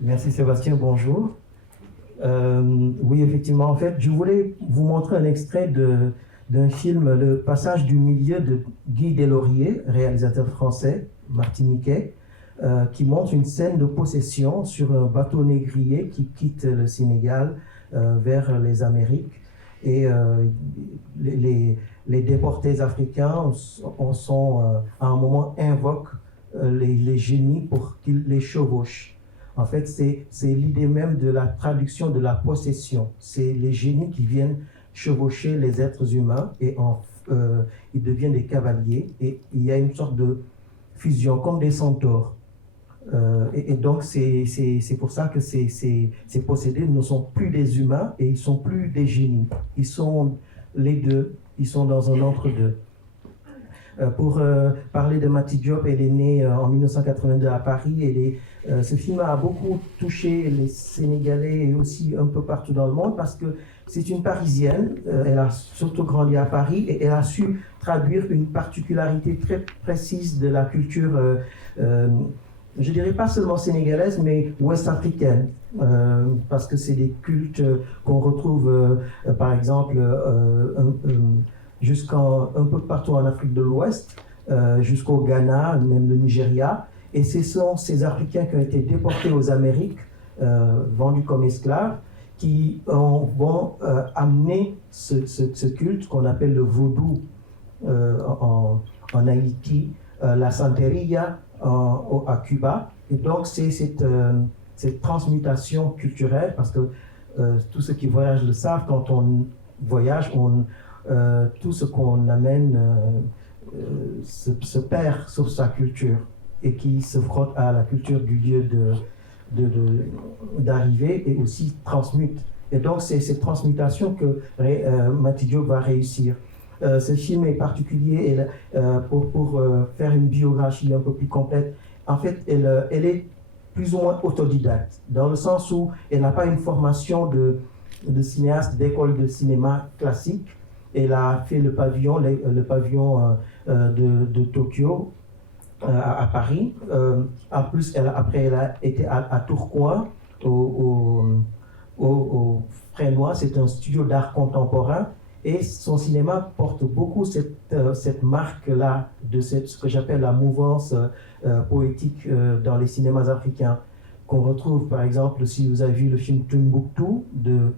Merci Sébastien, bonjour. Oui, effectivement, en fait, je voulais vous montrer un extrait d'un film, Le Passage du milieu de Guy Deslauriers, réalisateur français, martiniquais, qui montre une scène de possession sur un bateau négrier qui quitte le Sénégal vers les Amériques. Et les déportés africains à un moment invoquent les génies pour qu'ils les chevauchent. En fait, c'est l'idée même de la traduction de la possession. C'est les génies qui viennent chevaucher les êtres humains et ils deviennent des cavaliers. Et il y a une sorte de fusion, comme des centaures. Et donc, c'est pour ça que ces possédés ne sont plus des humains et ils ne sont plus des génies. Ils sont les deux. Ils sont dans un entre-deux. Pour parler de Mati Diop, elle est née en 1982 à Paris. Ce film a beaucoup touché les Sénégalais et aussi un peu partout dans le monde parce que c'est une Parisienne. Elle a surtout grandi à Paris et elle a su traduire une particularité très précise de la culture, je dirais pas seulement sénégalaise, mais ouest-africaine. Parce que c'est des cultes qu'on retrouve, par exemple, un peu partout en Afrique de l'Ouest, jusqu'au Ghana, même le Nigeria. Et ce sont ces Africains qui ont été déportés aux Amériques, vendus comme esclaves, qui vont amener ce culte qu'on appelle le vaudou en Haïti, la santeria à Cuba. Et donc c'est cette transmutation culturelle, parce que tous ceux qui voyagent le savent, quand on voyage, tout ce qu'on amène se perd sur sa culture et qui se frotte à la culture du lieu d'arrivée et aussi transmute. Et donc c'est cette transmutation que Mati Diop va réussir. Ce film est particulier pour faire une biographie un peu plus complète. En fait, elle est plus ou moins autodidacte, dans le sens où elle n'a pas une formation de cinéaste d'école de cinéma classique. Elle a fait le pavillon de Tokyo à Paris. En plus, après, elle a été à Tourcoing, au Frénois. C'est un studio d'art contemporain. Et son cinéma porte beaucoup cette marque-là, de ce que j'appelle la mouvance poétique dans les cinémas africains, qu'on retrouve, par exemple, si vous avez vu le film Tombouctou de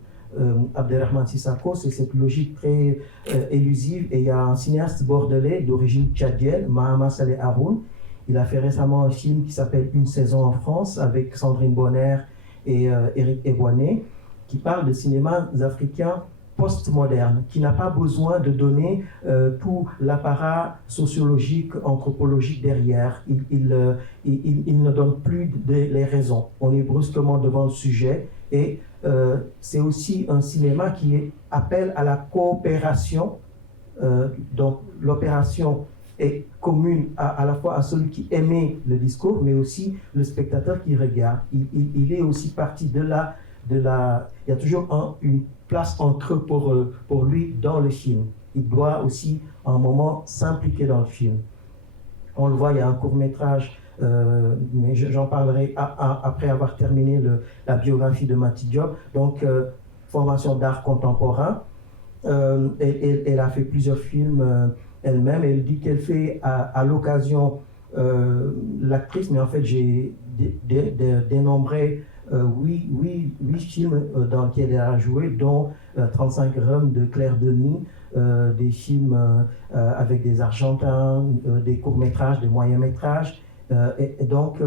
Abderrahmane Sissako, c'est cette logique très élusive. Et il y a un cinéaste bordelais d'origine tchadienne, Mahama Saleh Haroun. Il a fait récemment un film qui s'appelle Une saison en France avec Sandrine Bonner et Éric Ebouané, qui parle de cinéma africain postmoderne, qui n'a pas besoin de donner tout l'apparat sociologique, anthropologique derrière. Il ne donne plus les raisons. On est brusquement devant le sujet et c'est aussi un cinéma qui appelle à la coopération. Donc l'opération est commune à la fois à celui qui émet le discours, mais aussi le spectateur qui regarde. Il est aussi parti de la... Il y a toujours une place en creux pour lui dans le film. Il doit aussi, à un moment, s'impliquer dans le film. On le voit, il y a un court-métrage, mais j'en parlerai après avoir terminé la biographie de Mati Diop. Donc, formation d'art contemporain. Elle a fait plusieurs films elle-même. Elle dit qu'elle fait à l'occasion l'actrice, mais en fait, j'ai dénombré 8 films dans lesquels elle a joué, dont 35 Rhum de Claire Denis, des films avec des Argentins, des courts-métrages, des moyens-métrages. Et donc,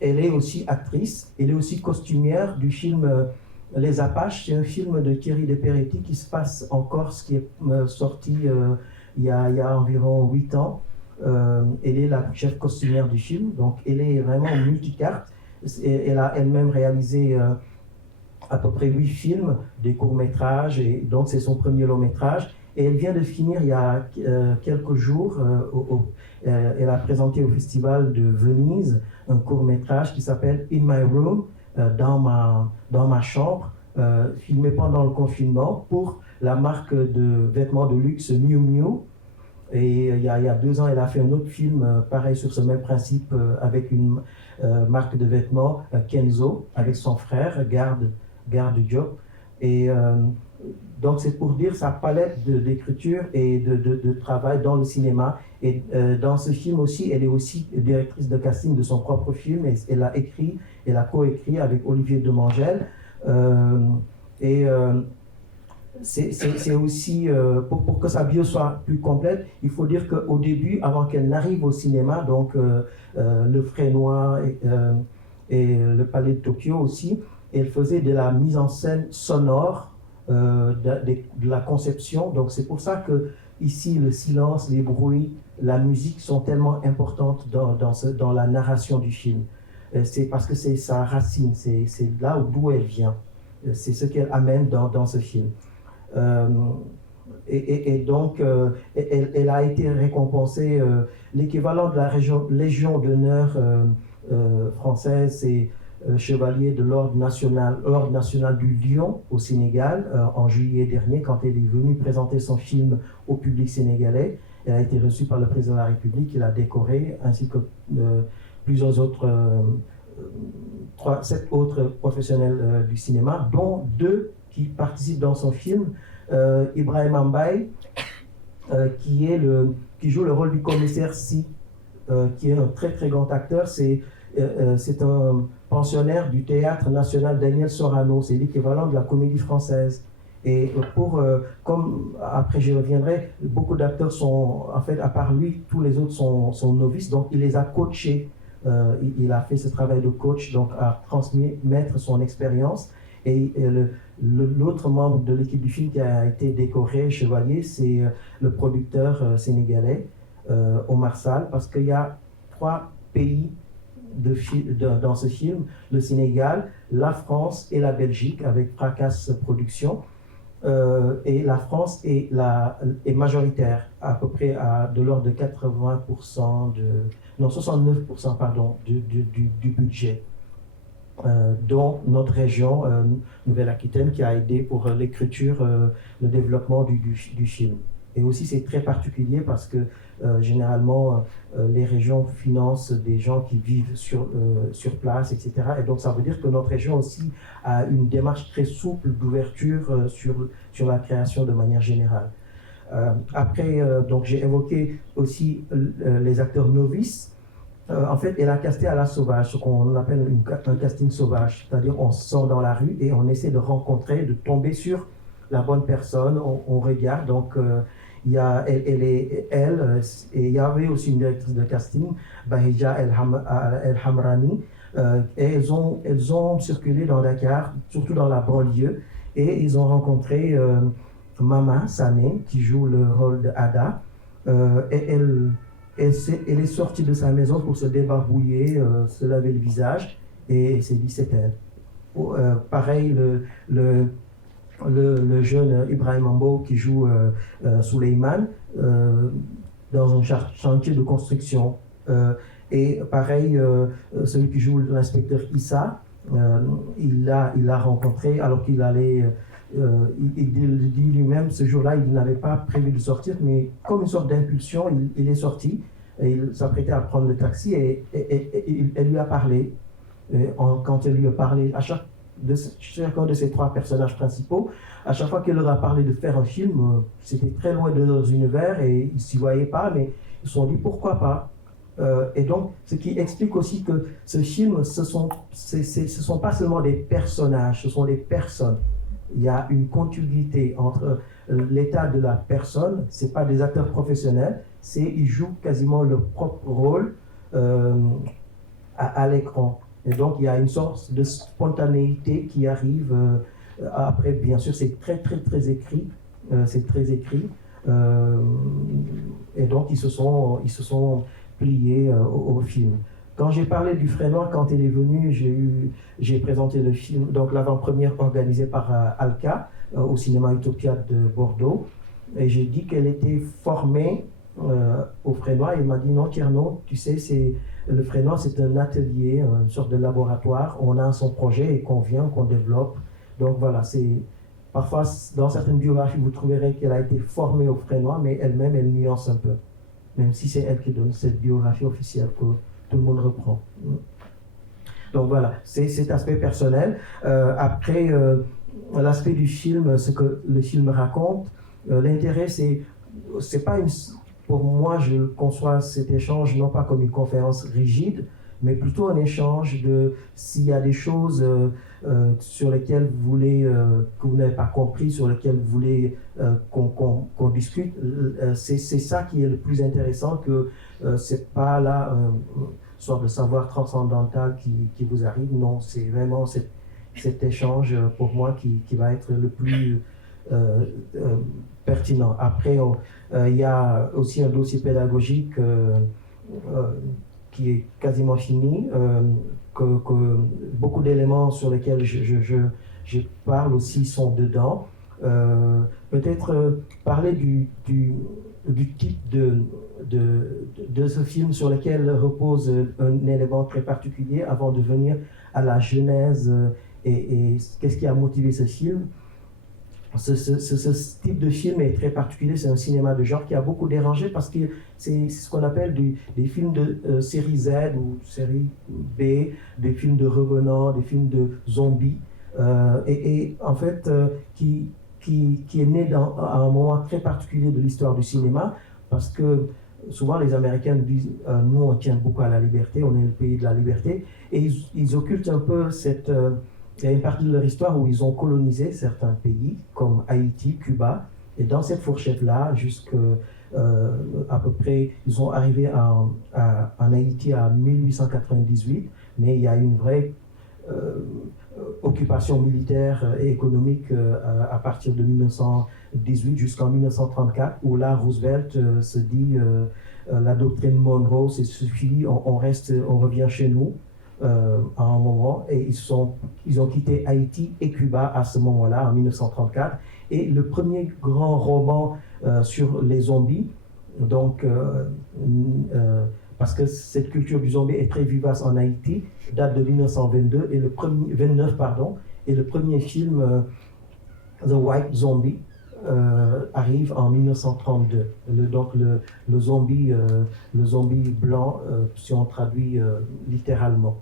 elle est aussi actrice, elle est aussi costumière du film Les Apaches. C'est un film de Thierry De Peretti qui se passe en Corse, qui est sorti il y a environ 8 ans. Elle est la chef costumière du film, donc elle est vraiment multicarte. Elle a elle-même réalisé à peu près 8 films, des courts-métrages, et donc c'est son premier long-métrage. Et elle vient de finir il y a quelques jours, elle a présenté au Festival de Venise un court-métrage qui s'appelle In My Room, dans ma chambre, filmé pendant le confinement pour la marque de vêtements de luxe Miu Miu. Et il y a 2 ans, elle a fait un autre film, pareil sur ce même principe, avec une marque de vêtements, Kenzo, avec son frère, Garde Diop. Et donc c'est pour dire sa palette d'écriture et de travail dans le cinéma. Et dans ce film aussi, elle est aussi directrice de casting de son propre film. Et elle a écrit, elle a coécrit avec Olivier Demangel. Et c'est aussi, pour que sa bio soit plus complète, il faut dire qu'au début, avant qu'elle n'arrive au cinéma, donc le Frénois et le Palais de Tokyo aussi, elle faisait de la mise en scène sonore, de la conception. Donc c'est pour ça que ici, le silence, les bruits, la musique sont tellement importantes dans la narration du film. C'est parce que c'est sa racine, c'est là d'où elle vient. C'est ce qu'elle amène dans ce film. Et donc, elle a été récompensée, l'équivalent de la Légion d'honneur française, c'est chevalier de l'Ordre national du Lion au Sénégal, en juillet dernier, quand elle est venue présenter son film au public sénégalais. Elle a été reçue par le président de la République, il l'a décorée, ainsi que plusieurs autres, 7 autres professionnels du cinéma, dont 2 qui participent dans son film. Ibrahim Mbaye, qui joue le rôle du commissaire Si, qui est un très très grand acteur. C'est un pensionnaire du Théâtre National Daniel Sorano, c'est l'équivalent de la Comédie Française. Et comme après j'y reviendrai, beaucoup d'acteurs sont, en fait, à part lui, tous les autres sont novices, donc il les a coachés. Il a fait ce travail de coach, donc à transmettre son expérience. Et l'autre membre de l'équipe du film qui a été décoré chevalier, c'est le producteur sénégalais, Omar Sall, parce qu'il y a 3 pays dans ce film, le Sénégal, la France et la Belgique, avec Fracas Productions. Et la France est majoritaire, à peu près de l'ordre de 69% pardon, du budget. Dont notre région, Nouvelle-Aquitaine, qui a aidé pour l'écriture, le développement du film. Et aussi, c'est très particulier parce que généralement, les régions financent des gens qui vivent sur place, etc. Et donc, ça veut dire que notre région aussi a une démarche très souple d'ouverture sur la création de manière générale. Après, donc, j'ai évoqué aussi les acteurs novices. En fait, elle a casté à la sauvage, ce qu'on appelle un casting sauvage, c'est-à-dire on sort dans la rue et on essaie de rencontrer, de tomber sur la bonne personne, on regarde. Donc, il y a elle et il y avait aussi une directrice de casting, Bahija El Hamrani, et elles ont circulé dans Dakar, surtout dans la banlieue, et ils ont rencontré Mama Sané, qui joue le rôle de Ada, et elle est sortie de sa maison pour se débarbouiller, se laver le visage, et s'est dit c'est elle. Pareil, le jeune Ibrahim Ambo qui joue Souleymane dans un chantier de construction. Et pareil, celui qui joue l'inspecteur Issa, il l'a rencontré alors qu'il allait... il dit lui-même, ce jour-là, il n'avait pas prévu de sortir, mais comme une sorte d'impulsion, il est sorti, et il s'apprêtait à prendre le taxi, et elle lui a parlé. Quand elle lui a parlé, chacun de ces 3 personnages principaux, à chaque fois qu'elle leur a parlé de faire un film, c'était très loin de leurs univers, et ils ne s'y voyaient pas, mais ils se sont dit pourquoi pas. Et donc, ce qui explique aussi que ce film, ce sont pas seulement des personnages, ce sont des personnes. Il y a une contiguïté entre l'état de la personne, ce n'est pas des acteurs professionnels, ils jouent quasiment leur propre rôle à l'écran. Et donc il y a une sorte de spontanéité qui arrive. Après, bien sûr, c'est très écrit. C'est très écrit. Et donc ils se sont pliés au film. Quand j'ai parlé du Frénois, quand elle est venue, j'ai présenté le film, donc l'avant-première organisée par Alka au cinéma Utopia de Bordeaux. Et j'ai dit qu'elle était formée au Frénois. Elle m'a dit non, Tierno, tu sais, le Frénois, c'est un atelier, une sorte de laboratoire. On a son projet et qu'on vient, qu'on développe. Donc voilà, parfois, dans certaines biographies, vous trouverez qu'elle a été formée au Frénois, mais elle-même, elle nuance un peu. Même si c'est elle qui donne cette biographie officielle que tout le monde reprend. Donc voilà, c'est cet aspect personnel. Après, l'aspect du film, ce que le film raconte, l'intérêt, c'est pas une... Pour moi, je conçois cet échange non pas comme une conférence rigide, mais plutôt un échange de s'il y a des choses sur lesquelles vous voulez, que vous n'avez pas compris, sur lesquelles vous voulez qu'on discute. C'est ça qui est le plus intéressant, que c'est pas là une sorte de savoir transcendantal qui vous arrive. Non, c'est vraiment cet échange pour moi qui va être le plus pertinent. Après, il y a aussi un dossier pédagogique qui est quasiment fini, que beaucoup d'éléments sur lesquels je parle aussi sont dedans. Peut-être parler du type de ce film sur lequel repose un élément très particulier avant de venir à la genèse et qu'est-ce qui a motivé ce film. Ce type de film est très particulier, c'est un cinéma de genre qui a beaucoup dérangé parce que c'est ce qu'on appelle des films de série Z ou série B, des films de revenants, des films de zombies, et en fait qui est né à un moment très particulier de l'histoire du cinéma, parce que souvent les Américains disent nous on tient beaucoup à la liberté, on est le pays de la liberté, et ils occultent un peu cette... Il y a une partie de leur histoire où ils ont colonisé certains pays, comme Haïti, Cuba, et dans cette fourchette-là, jusqu'à à peu près, ils sont arrivés en Haïti à 1898, mais il y a une vraie occupation militaire et économique à partir de 1918 jusqu'en 1934, où là, Roosevelt se dit la doctrine Monroe, c'est suffit, on revient chez nous. À un moment, et ils ont quitté Haïti et Cuba à ce moment-là, en 1934. Et le premier grand roman sur les zombies, donc, parce que cette culture du zombie est très vivace en Haïti, date de 1929, et le premier film, The White Zombie, arrive en 1932. Donc le zombie blanc, si on traduit littéralement.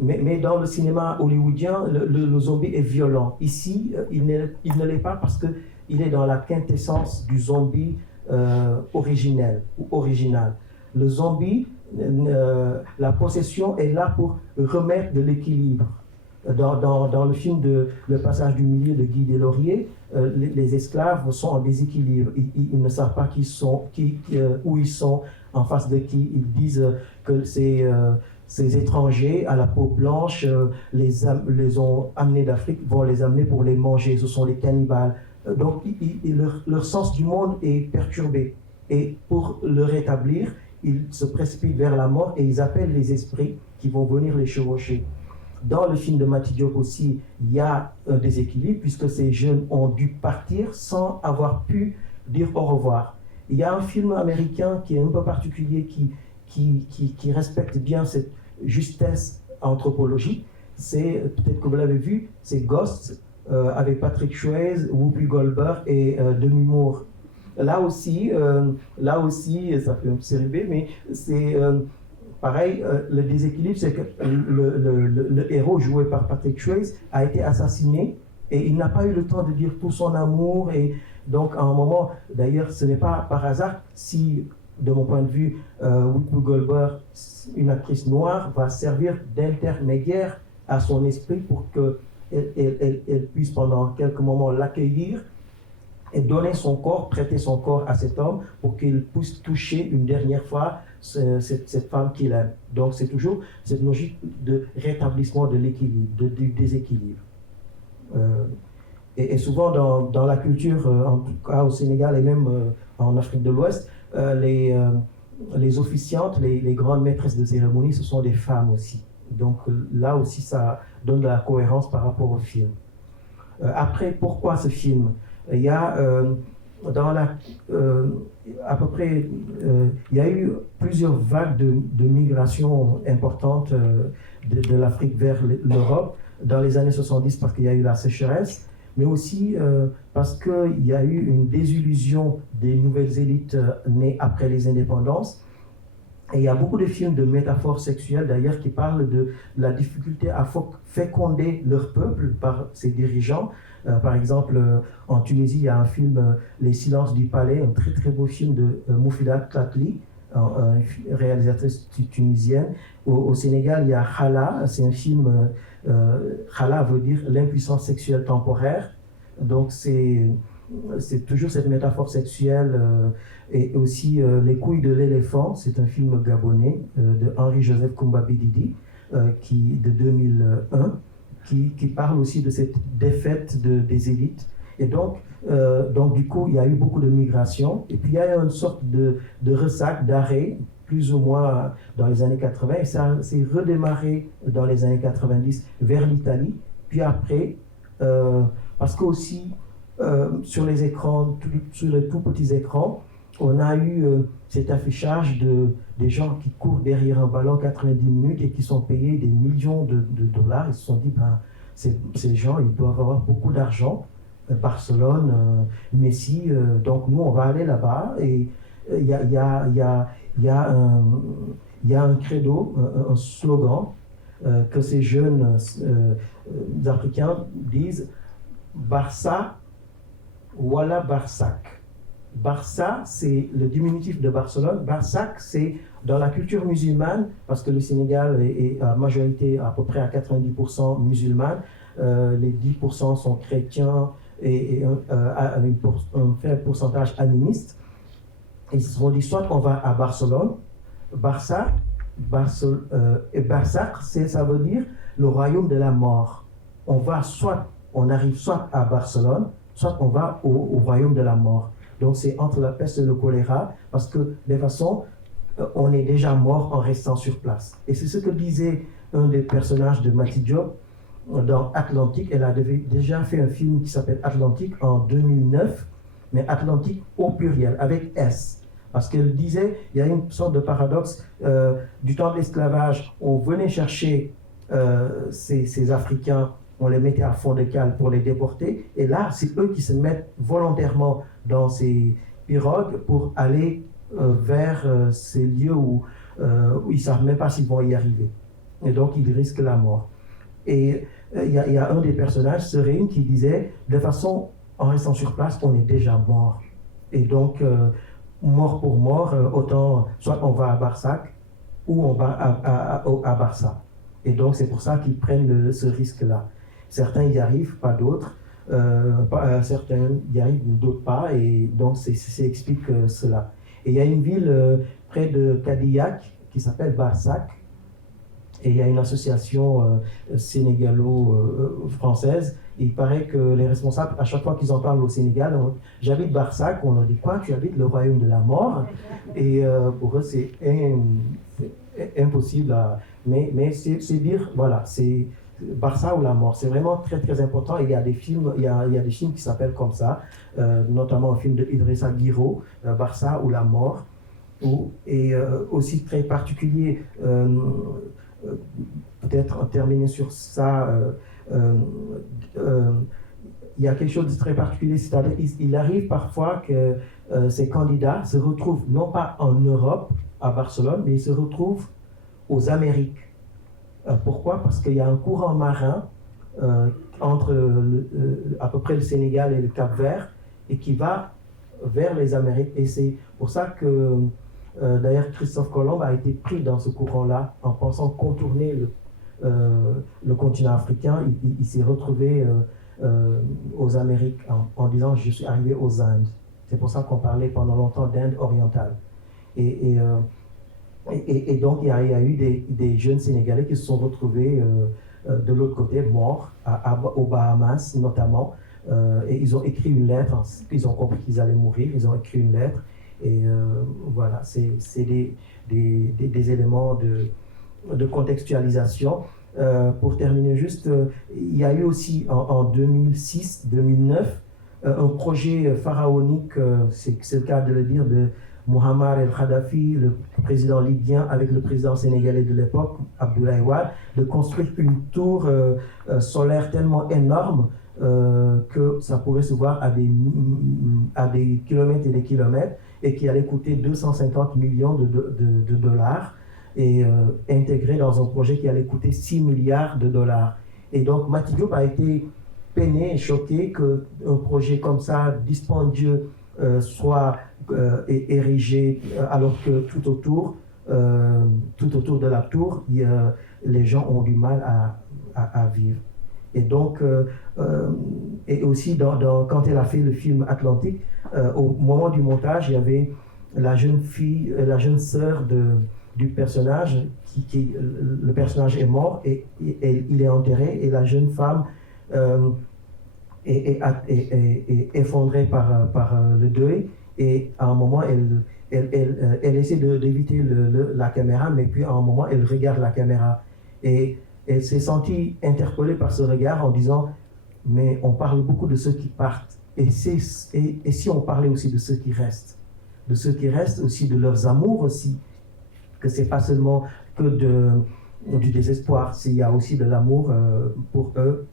Mais dans le cinéma hollywoodien, le zombie est violent. Ici, il ne l'est pas parce qu'il est dans la quintessence du zombie originel ou original. Le zombie, la possession est là pour remettre de l'équilibre. Dans le film Le passage du milieu de Guy Deslauriers, les esclaves sont en déséquilibre. Ils ne savent pas où ils sont, en face de qui. Ils disent que ces étrangers à la peau blanche les ont amenés d'Afrique, vont les amener pour les manger. Ce sont les cannibales. Donc leur sens du monde est perturbé. Et pour le rétablir, ils se précipitent vers la mort et ils appellent les esprits qui vont venir les chevaucher. Dans le film de Mati Diop aussi, il y a un déséquilibre puisque ces jeunes ont dû partir sans avoir pu dire au revoir. Il y a un film américain qui est un peu particulier, qui respecte bien cette justesse anthropologique. C'est, peut-être que vous l'avez vu, c'est Ghost, avec Patrick Swayze, Whoopi Goldberg et Demi Moore. Là aussi, ça fait un petit série B, mais c'est... pareil, le déséquilibre, c'est que le héros joué par Patrick Swayze a été assassiné et il n'a pas eu le temps de dire tout son amour. Et donc, à un moment, d'ailleurs, ce n'est pas par hasard si, de mon point de vue, Whoopi Goldberg, une actrice noire, va servir d'intermédiaire à son esprit pour qu'elle puisse pendant quelques moments l'accueillir et donner son corps, prêter son corps à cet homme pour qu'il puisse toucher une dernière fois cette femme qu'il aime. Donc c'est toujours cette logique de rétablissement de l'équilibre, du déséquilibre. Et souvent dans la culture, en tout cas au Sénégal et même en Afrique de l'Ouest, les officiantes, les grandes maîtresses de cérémonie, ce sont des femmes aussi. Donc là aussi, ça donne de la cohérence par rapport au film. Après, pourquoi ce film ? Il y a à peu près, il y a eu plusieurs vagues de migration importantes de l'Afrique vers l'Europe dans les années 70 parce qu'il y a eu la sécheresse. mais aussi parce qu'il y a eu une désillusion des nouvelles élites nées après les indépendances. Et il y a beaucoup de films de métaphores sexuelles d'ailleurs qui parlent de la difficulté à féconder leur peuple par ses dirigeants. Par exemple, en Tunisie, il y a un film Les Silences du Palais, un très très beau film de Moufida Tlatli, réalisatrice tunisienne. Au Sénégal, il y a Khala, c'est un film, Khala veut dire l'impuissance sexuelle temporaire. Donc c'est toujours cette métaphore sexuelle. Et aussi Les couilles de l'éléphant, c'est un film gabonais de Henri-Joseph Koumba-Bididi de 2001, qui parle aussi de cette défaite des élites. Et donc du coup, il y a eu beaucoup de migration. Et puis il y a eu une sorte de ressac, d'arrêt, plus ou moins dans les années 80. Et ça s'est redémarré dans les années 90 vers l'Italie. Puis après, parce qu'aussi, sur les écrans, sur les tout petits écrans, on a eu cet affichage des gens qui courent derrière un ballon 90 minutes et qui sont payés des millions de dollars. Ils se sont dit, ces gens, ils doivent avoir beaucoup d'argent. Barcelone, Messi, donc nous, on va aller là-bas. Et il y a un credo, un slogan que ces jeunes Africains disent, Barça, Wala Barsac. Barça, c'est le diminutif de Barcelone. Barsac, c'est dans la culture musulmane, parce que le Sénégal est à majorité à peu près à 90% musulmane. Les 10% sont chrétiens et un faible pourcentage animiste. Ils se sont dit, soit on va à Barcelone, et Barsac, ça veut dire le royaume de la mort. On arrive soit à Barcelone, soit on va au royaume de la mort. Donc c'est entre la peste et le choléra, parce que de toute façon, on est déjà mort en restant sur place. Et c'est ce que disait un des personnages de Mati Diop dans Atlantique. Elle a déjà fait un film qui s'appelle Atlantique en 2009, mais Atlantique au pluriel, avec S. Parce qu'elle disait, il y a une sorte de paradoxe, du temps de l'esclavage, on venait chercher ces Africains, on les mettait à fond de cale pour les déporter, et là, c'est eux qui se mettent volontairement dans ces pirogues pour aller vers ces lieux où ils ne savent même pas s'ils vont y arriver. Et donc, ils risquent la mort. Et il y a un des personnages, Serine, qui disait, de façon, en restant sur place, on est déjà mort. Et donc, mort pour mort, autant, soit on va à Barsac, ou on va à Barça. Et donc, c'est pour ça qu'ils prennent ce risque-là. Certains y arrivent, pas d'autres. Certains y arrivent, d'autres pas. Et donc, ça explique cela. Et il y a une ville près de Cadillac qui s'appelle Barsac. Et il y a une association sénégalo-française. Il paraît que les responsables, à chaque fois qu'ils en parlent au Sénégal, j'habite Barsac, on leur dit quoi, tu habites le royaume de la mort. Et pour eux, c'est impossible. Mais c'est dire, voilà, c'est Barça ou la mort. C'est vraiment très très important. Il y a des films, il y a des films qui s'appellent comme ça, notamment un film de Idrissa Guiro, Barça ou la mort, et aussi très particulier. Peut-être terminer sur ça. Il y a quelque chose de très particulier, c'est-à-dire il arrive parfois que ces candidats se retrouvent non pas en Europe, à Barcelone, mais ils se retrouvent aux Amériques. Pourquoi? Parce qu'il y a un courant marin entre à peu près le Sénégal et le Cap-Vert et qui va vers les Amériques. Et c'est pour ça que d'ailleurs Christophe Colomb a été pris dans ce courant-là en pensant contourner le continent africain. Il s'est retrouvé aux Amériques en disant je suis arrivé aux Indes. C'est pour ça qu'on parlait pendant longtemps d'Inde orientale. Et donc il y a eu des jeunes Sénégalais qui se sont retrouvés de l'autre côté, morts, aux Bahamas notamment. Et ils ont écrit une lettre, ils ont compris qu'ils allaient mourir, ils ont écrit une lettre. Et voilà, c'est des éléments de contextualisation. Pour terminer juste, il y a eu aussi en 2006-2009 un projet pharaonique, c'est le cas de le dire, de Muammar el-Kadhafi, le président libyen, avec le président sénégalais de l'époque, Abdoulaye Wade, de construire une tour solaire tellement énorme que ça pourrait se voir à des kilomètres et des kilomètres et qui allait coûter 250 millions de dollars et intégré dans un projet qui allait coûter 6 milliards de dollars. Et donc Mati Diop a été peiné et choqué qu'un projet comme ça, dispendieux, soit érigé alors que tout autour de la tour, les gens ont du mal à vivre. Et donc, et aussi quand elle a fait le film Atlantique, au moment du montage, il y avait la jeune fille, la jeune sœur du personnage, le personnage est mort et il est enterré, et la jeune femme est effondrée par le deuil, et à un moment, elle essaie d'éviter la caméra, mais puis à un moment, elle regarde la caméra. Et elle s'est sentie interpellée par ce regard en disant « Mais on parle beaucoup de ceux qui partent, et si on parlait aussi de ceux qui restent aussi, de leurs amours aussi, que c'est pas seulement que du désespoir, il y a aussi de l'amour pour eux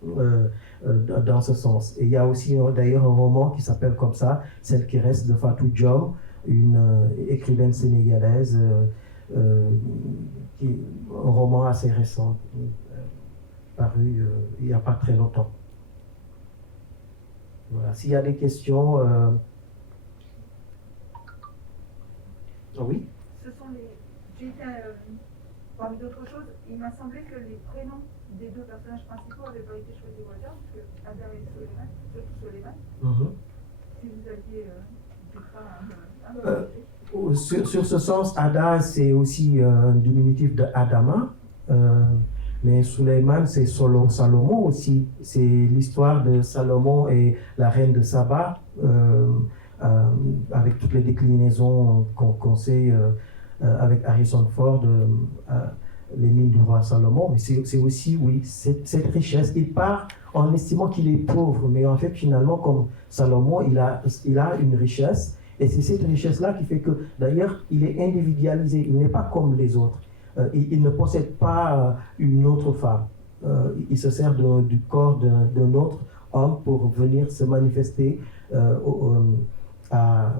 dans ce sens. » Et il y a aussi d'ailleurs un roman qui s'appelle comme ça, Celle qui reste, de Fatou Diom, une écrivaine sénégalaise, un roman assez récent, paru il n'y a pas très longtemps. Voilà. S'il y a des questions... Oui. Ce sont parmi d'autres choses, il m'a semblé que les prénoms des deux personnages principaux n'avaient pas été choisis au hasard, parce que Ada et Soleiman, surtout Soleiman. Si vous aviez sur ce sens, Ada, c'est aussi un diminutif de Adama, mais Soleiman, c'est Salomon aussi. C'est l'histoire de Salomon et la reine de Saba, avec toutes les déclinaisons qu'on sait avec Harrison Ford, les mines du roi Salomon. Mais c'est aussi, oui, cette richesse. Il part en estimant qu'il est pauvre, mais en fait, finalement, comme Salomon, il a une richesse, et c'est cette richesse-là qui fait que, d'ailleurs, il est individualisé, il n'est pas comme les autres. Il ne possède pas une autre femme. Il se sert du corps d'un autre homme pour venir se manifester à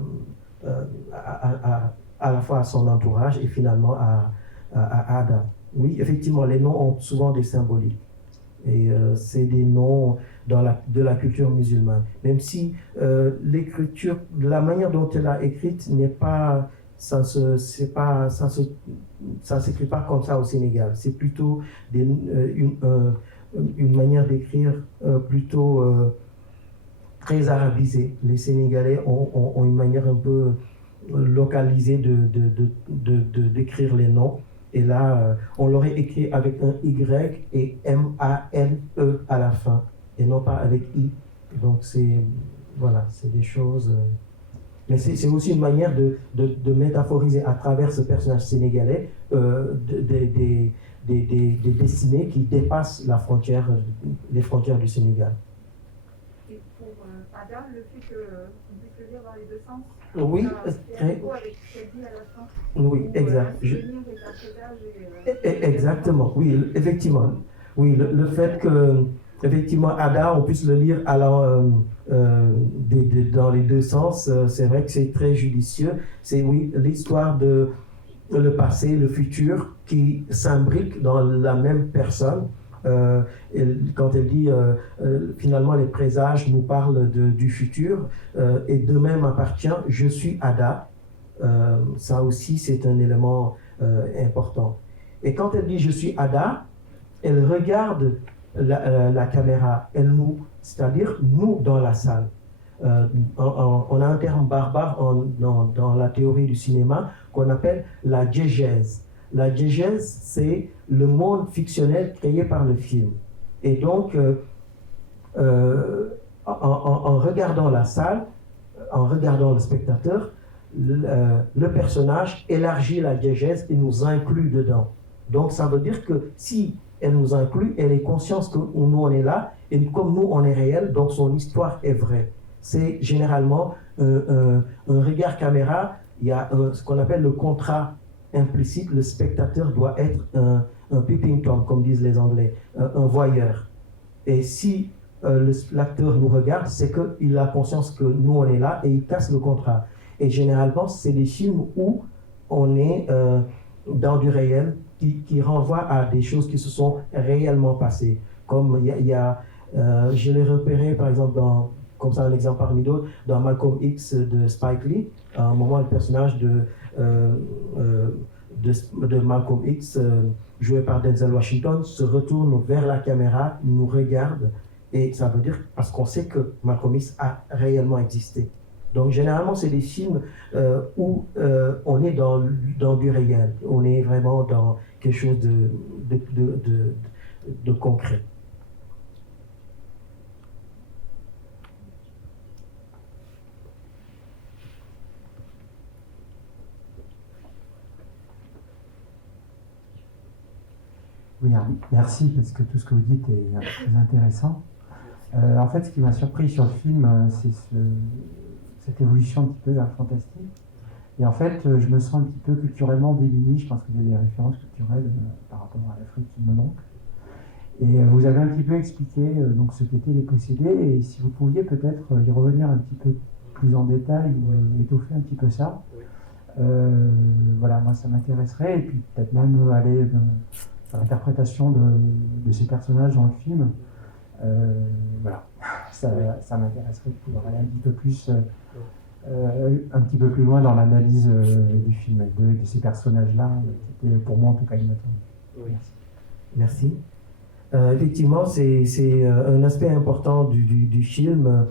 la fois à son entourage et finalement à Ada. Oui, effectivement, les noms ont souvent des symboliques. Et c'est des noms de la culture musulmane. Même si l'écriture, la manière dont elle a écrite n'est pas... ça s'écrit pas comme ça au Sénégal. C'est plutôt une manière d'écrire plutôt très arabisée. Les Sénégalais ont une manière un peu localisée d'écrire les noms. Et là, on l'aurait écrit avec un Y et M-A-N-E à la fin, et non pas avec I. Donc voilà, c'est des choses... Mais c'est aussi une manière de métaphoriser à travers ce personnage sénégalais des destinées qui dépassent les frontières du Sénégal. Et pour Ada, le fait qu'on puisse le lire dans les deux sens, oui, c'est un écho avec ce qu'elle dit à la fin. Oui, exact. Exactement, oui, effectivement. Oui, le fait que, effectivement, Ada, on puisse le lire allant dans les deux sens, c'est vrai que c'est très judicieux. C'est, oui, l'histoire de le passé, le futur, qui s'imbriquent dans la même personne. Quand elle dit finalement les présages nous parlent du futur, et demain m'appartient, je suis Ada. Ça aussi, c'est un élément important. Et quand elle dit je suis Ada, elle regarde la caméra, c'est-à-dire nous dans la salle. On a un terme barbare dans la théorie du cinéma qu'on appelle la diégèse. La diégèse, c'est le monde fictionnel créé par le film. Et donc, en regardant la salle, en regardant le spectateur, le personnage élargit la diégèse et nous inclut dedans. Donc, ça veut dire que si elle nous inclut, elle est consciente que nous, on est là, et comme nous, on est réel, donc son histoire est vraie. C'est généralement un regard caméra, il y a ce qu'on appelle le contrat implicite, le spectateur doit être un peeping Tom, comme disent les Anglais, un voyeur. Et si l'acteur nous regarde, c'est qu'il a conscience que nous on est là et il casse le contrat. Et généralement, c'est des films où on est dans du réel qui renvoie à des choses qui se sont réellement passées. Comme je l'ai repéré par exemple comme ça un exemple parmi d'autres, dans Malcolm X de Spike Lee, à un moment le personnage de Malcolm X, joué par Denzel Washington, se retourne vers la caméra, nous regarde, et ça veut dire parce qu'on sait que Malcolm X a réellement existé. Donc généralement c'est des films où on est dans du réel, on est vraiment dans quelque chose de concret. Oui, merci, parce que tout ce que vous dites est très intéressant. En fait, ce qui m'a surpris sur le film, c'est cette évolution un petit peu vers le fantastique. Et en fait, je me sens un petit peu culturellement démuni. Je pense qu'il y a des références culturelles par rapport à l'Afrique qui me manquent. Et vous avez un petit peu expliqué donc ce qu'étaient les possédés. Et si vous pouviez peut-être y revenir un petit peu plus en détail ou étoffer un petit peu ça. Voilà, moi ça m'intéresserait. Et puis peut-être même aller dans l'interprétation de ces personnages dans le film. Voilà, ça m'intéresserait de pouvoir aller un petit peu plus loin dans l'analyse du film, de ces personnages-là, qui étaient pour moi en tout cas inattendus. Oui. Merci. Effectivement, c'est un aspect important du film,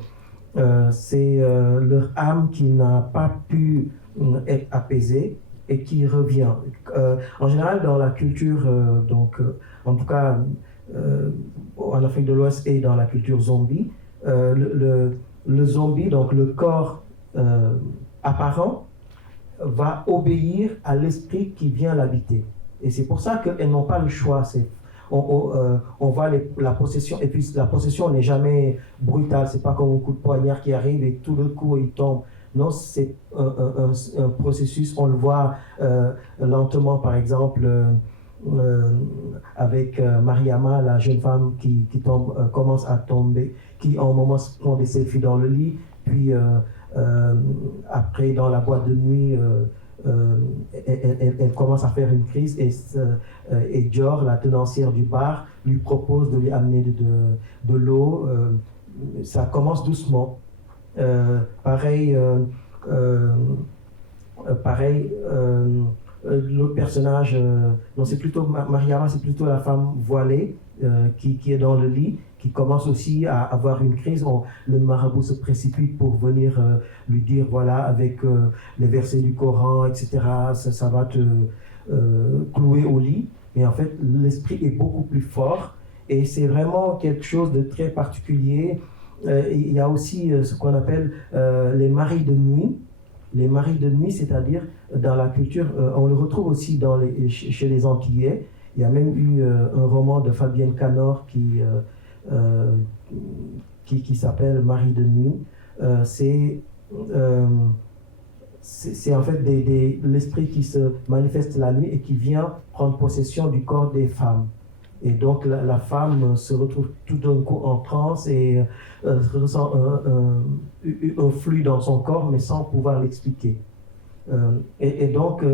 c'est leur âme qui n'a pas pu être apaisée et qui revient. En général, dans la culture, en tout cas en Afrique de l'Ouest et dans la culture zombie, le zombie, donc le corps apparent, va obéir à l'esprit qui vient l'habiter. Et c'est pour ça qu'elles n'ont pas le choix. On voit la possession, et puis la possession n'est jamais brutale, c'est pas comme un coup de poignard qui arrive et tout le coup il tombe. Non, c'est un processus, on le voit lentement, par exemple, avec Mariama, la jeune femme qui tombe, commence à tomber, qui en un moment prend des selfies dans le lit, puis après dans la boîte de nuit, elle commence à faire une crise et Dior, la tenancière du bar, lui propose de lui amener de l'eau. Ça commence doucement. Pareil, l'autre personnage, non, c'est plutôt Mariama, c'est plutôt la femme voilée qui est dans le lit, qui commence aussi à avoir une crise. Le marabout se précipite pour venir lui dire, voilà, avec les versets du Coran, etc., ça va te clouer au lit. Mais en fait, l'esprit est beaucoup plus fort et c'est vraiment quelque chose de très particulier. Il y a aussi ce qu'on appelle les maris de nuit. Les maris de nuit, c'est-à-dire dans la culture, on le retrouve aussi chez les Antillais. Il y a même eu un roman de Fabienne Canor qui s'appelle Marie de nuit. C'est en fait l'esprit qui se manifeste la nuit et qui vient prendre possession du corps des femmes. Et donc la femme se retrouve tout d'un coup en transe et ressent un flux dans son corps, mais sans pouvoir l'expliquer. Et donc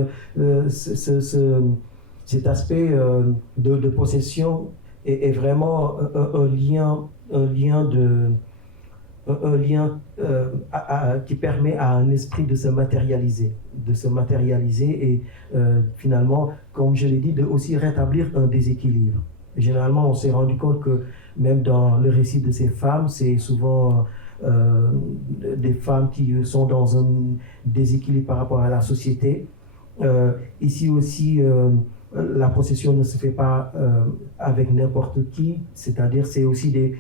cet aspect de possession est vraiment un lien qui permet à un esprit de se matérialiser et finalement, comme je l'ai dit, de aussi rétablir un déséquilibre. Et généralement, on s'est rendu compte que même dans le récit de ces femmes, c'est souvent des femmes qui sont dans un déséquilibre par rapport à la société. Ici aussi, la possession ne se fait pas avec n'importe qui, c'est-à-dire c'est aussi des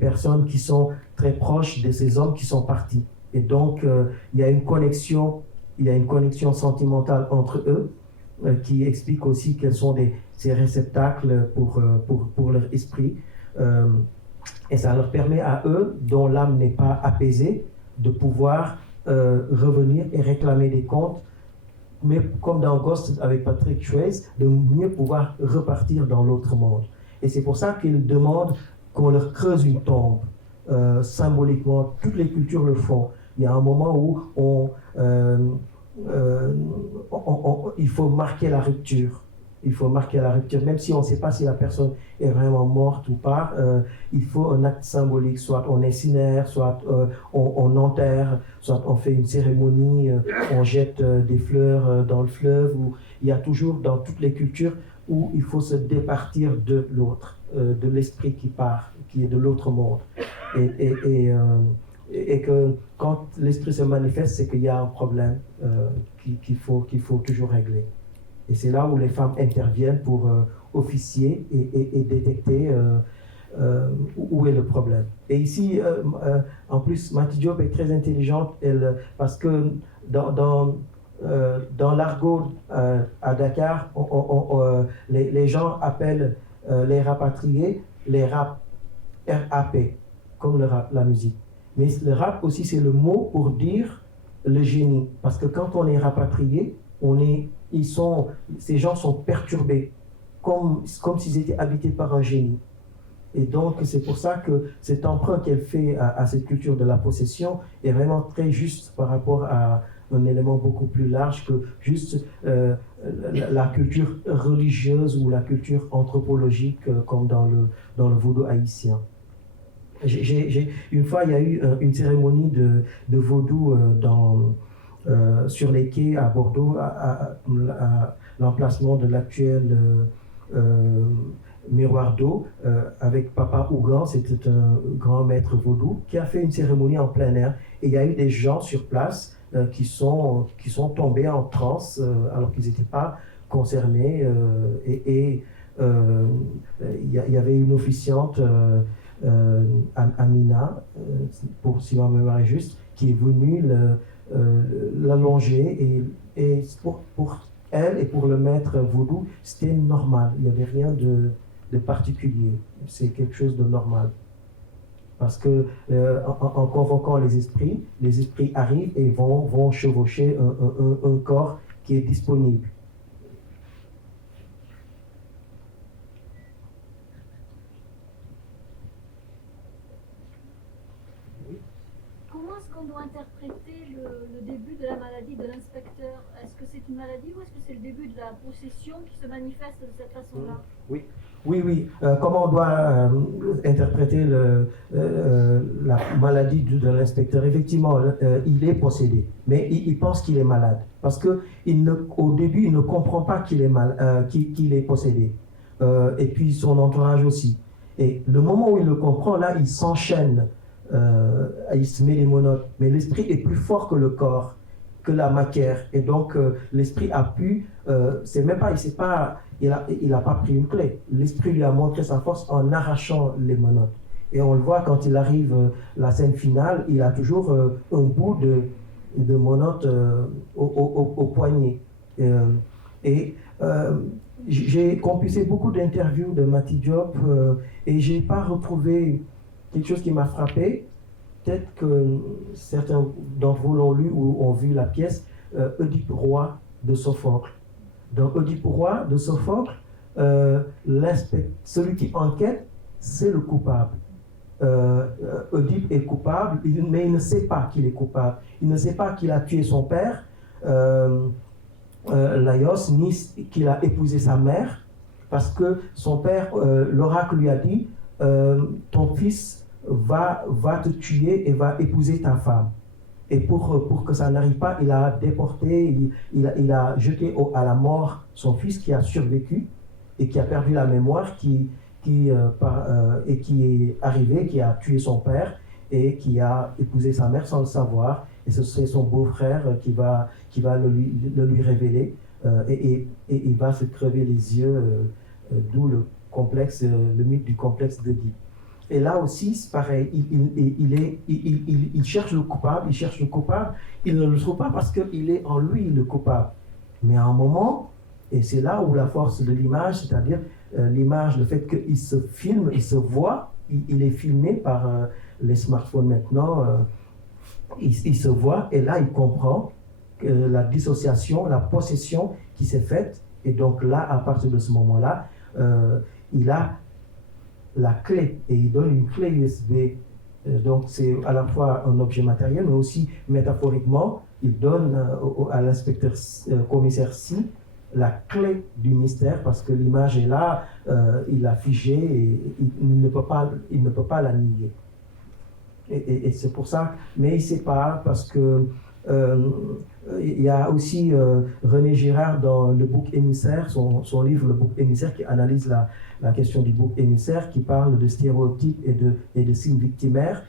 personnes qui sont très proches de ces hommes qui sont partis. Et donc, il y a une connexion sentimentale entre eux qui explique aussi quels sont ces réceptacles pour leur esprit. Et ça leur permet à eux, dont l'âme n'est pas apaisée, de pouvoir revenir et réclamer des comptes, mais comme dans Ghost avec Patrick Swayze, de mieux pouvoir repartir dans l'autre monde. Et c'est pour ça qu'il demande qu'on leur creuse une tombe. Symboliquement, toutes les cultures le font. Il y a un moment où il faut marquer la rupture. Il faut marquer la rupture, même si on ne sait pas si la personne est vraiment morte ou pas. Il faut un acte symbolique, soit on incinère, soit on enterre, soit on fait une cérémonie, on jette des fleurs dans le fleuve. Il y a toujours dans toutes les cultures où il faut se départir de l'autre, de l'esprit qui part, qui est de l'autre monde. Et que quand l'esprit se manifeste, c'est qu'il y a un problème qu'il faut toujours régler. Et c'est là où les femmes interviennent pour officier et détecter où est le problème. Et ici, en plus, Mati Diop est très intelligente parce que dans l'argot à Dakar, les gens appellent les rapatriés les rap, RAP, comme le rap, la musique. Mais le rap aussi, c'est le mot pour dire le génie. Parce que quand on est rapatrié, ces gens sont perturbés, comme s'ils étaient habités par un génie. Et donc, c'est pour ça que cet emprunt qu'elle fait à cette culture de la possession est vraiment très juste par rapport à un élément beaucoup plus large que juste la culture religieuse ou la culture anthropologique comme dans le vaudou haïtien. Une fois, il y a eu une cérémonie de vaudou sur les quais à Bordeaux, à l'emplacement de l'actuel miroir d'eau, avec Papa Ougan, c'était un grand maître vaudou, qui a fait une cérémonie en plein air. Et il y a eu des gens sur place qui sont tombés en transe alors qu'ils n'étaient pas concernés. Il y avait une officiante, Amina, si ma mémoire est juste, qui est venue l'allonger et pour elle et pour le maître vaudou, c'était normal. Il n'y avait rien de particulier. C'est quelque chose de normal. Parce que en convoquant les esprits arrivent et vont chevaucher un corps qui est disponible. Comment est-ce qu'on doit interpréter le début de la maladie de l'inspecteur? Est-ce que c'est une maladie ou est-ce que c'est le début de la possession qui se manifeste de cette façon-là? Oui. Comment on doit interpréter la maladie de l'inspecteur? Effectivement, il est possédé, mais il pense qu'il est malade. Parce qu'au début, il ne comprend pas qu'il est possédé. Et puis son entourage aussi. Et le moment où il le comprend, là, il s'enchaîne. Il se met les monotes. Mais l'esprit est plus fort que le corps, que la matière. Et donc, l'esprit a pu... il n'a pas pris une clé. L'esprit lui a montré sa force en arrachant les monotes. Et on le voit quand il arrive la scène finale, il a toujours un bout de monote au poignet. J'ai compulsé beaucoup d'interviews de Mati Diop et je n'ai pas retrouvé quelque chose qui m'a frappé. Peut-être que certains d'entre vous l'ont lu ou ont vu la pièce Oedipe roi de Sophocle. Dans Oedipe roi de Sophocle, celui qui enquête, c'est le coupable. Oedipe est coupable, mais il ne sait pas qu'il est coupable. Il ne sait pas qu'il a tué son père, Laios, ni qu'il a épousé sa mère, parce que son père, l'oracle lui a dit, ton fils va te tuer et va épouser ta femme. Et pour que ça n'arrive pas, il a déporté, il a jeté à la mort son fils qui a survécu et qui a perdu la mémoire, qui est arrivé, qui a tué son père et qui a épousé sa mère sans le savoir. Et c'est son beau-frère qui va le lui révéler et il va se crever les yeux, d'où le mythe du complexe d'Oedipe. Et là aussi, c'est pareil, il cherche le coupable, il ne le trouve pas parce qu'il est en lui le coupable. Mais à un moment, et c'est là où la force de l'image, c'est-à-dire l'image, le fait qu'il se filme, il se voit, il est filmé par les smartphones maintenant, il se voit et là il comprend la dissociation, la possession qui s'est faite. Et donc là, à partir de ce moment-là, il a la clé, et il donne une clé USB. Donc c'est à la fois un objet matériel, mais aussi métaphoriquement, il donne à l'inspecteur commissaire Si la clé du mystère, parce que l'image est là, il l'a figée et il ne peut pas la nier. Et c'est pour ça, mais il ne sait pas, parce que il y a aussi René Girard dans le bouc émissaire, son livre Le bouc émissaire, qui analyse la question du bouc émissaire, qui parle de stéréotypes et de signes victimaires.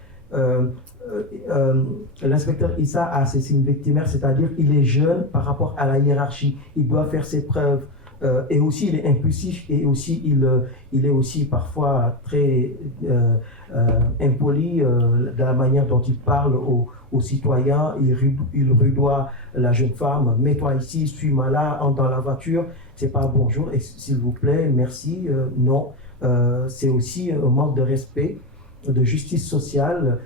L'inspecteur Issa a ses signes victimaires, c'est-à-dire il est jeune par rapport à la hiérarchie, il doit faire ses preuves, et aussi il est impulsif, et aussi il est aussi parfois très impoli de la manière dont il parle aux citoyens. Il rudoie la jeune femme: mets-toi ici, suis-moi là, entre dans la voiture, c'est pas bonjour, s'il vous plaît, merci, non. C'est aussi un manque de respect, de justice sociale,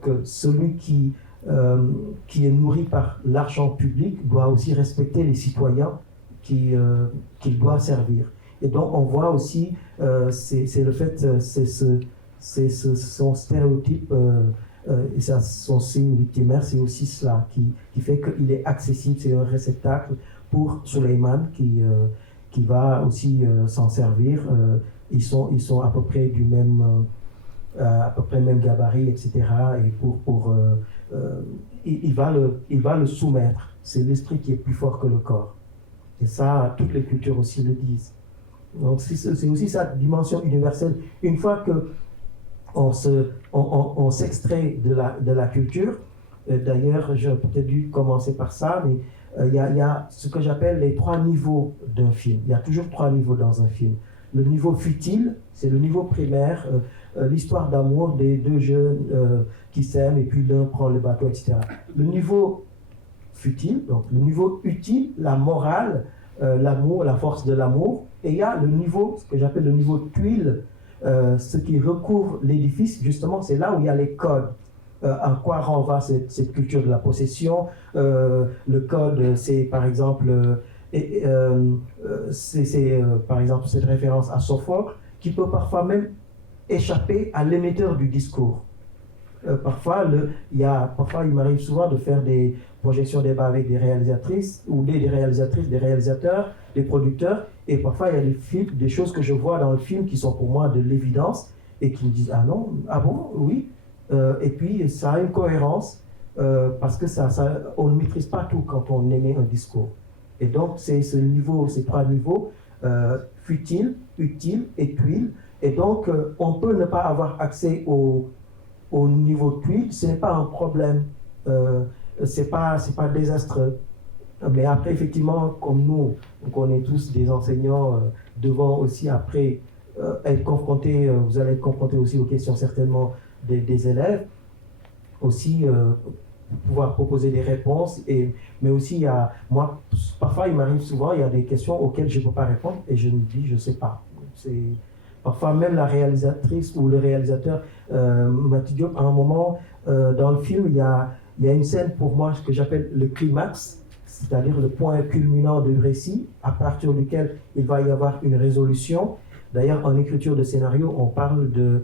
que celui qui est nourri par l'argent public doit aussi respecter les citoyens qu'il doit servir. Et donc on voit aussi, c'est le fait, c'est son stéréotype, et son signe victimaire, c'est aussi cela qui fait qu'il est accessible, c'est un réceptacle pour Suleiman qui va aussi s'en servir. Ils sont à peu près du même gabarit, etc. Et il va le soumettre. C'est l'esprit qui est plus fort que le corps. Et ça, toutes les cultures aussi le disent. Donc c'est aussi sa dimension universelle. Une fois que on s'extrait de la culture, d'ailleurs, j'aurais peut-être dû commencer par ça, mais il y a ce que j'appelle les 3 niveaux d'un film. Il y a toujours 3 niveaux dans un film. Le niveau futile, c'est le niveau primaire, l'histoire d'amour des 2 jeunes qui s'aiment et puis l'un prend le bateau, etc. Le niveau futile, donc le niveau utile, la morale, l'amour, la force de l'amour. Et il y a le niveau, ce que j'appelle le niveau tuile, ce qui recouvre l'édifice. Justement, c'est là où il y a les codes. En quoi renvoie cette culture de la possession. Le code, c'est par exemple, par exemple cette référence à Sophocle, qui peut parfois même échapper à l'émetteur du discours. Parfois, il m'arrive souvent de faire des projections débat avec des réalisatrices, ou des réalisatrices, des réalisateurs, des producteurs, et parfois il y a des choses que je vois dans le film qui sont pour moi de l'évidence, et qui me disent: ah non, ah bon, oui. Et puis ça a une cohérence, parce que on ne maîtrise pas tout quand on émet un discours. Et donc c'est ces 3 niveaux, futile, utile et tuile. Et donc on peut ne pas avoir accès au niveau tuile, ce n'est pas un problème, c'est pas désastreux. Mais après, effectivement, comme nous, on est tous des enseignants, devant aussi après être confrontés, vous allez être confrontés aussi aux questions certainement des élèves, aussi pouvoir proposer des réponses, mais aussi moi, parfois il m'arrive souvent, il y a des questions auxquelles je ne peux pas répondre et je me dis: je ne sais pas. Parfois même la réalisatrice ou le réalisateur, Mathieu Diop, à un moment dans le film, il y a une scène pour moi, ce que j'appelle le climax, c'est-à-dire le point culminant du récit, à partir duquel il va y avoir une résolution. D'ailleurs, en écriture de scénario, on parle de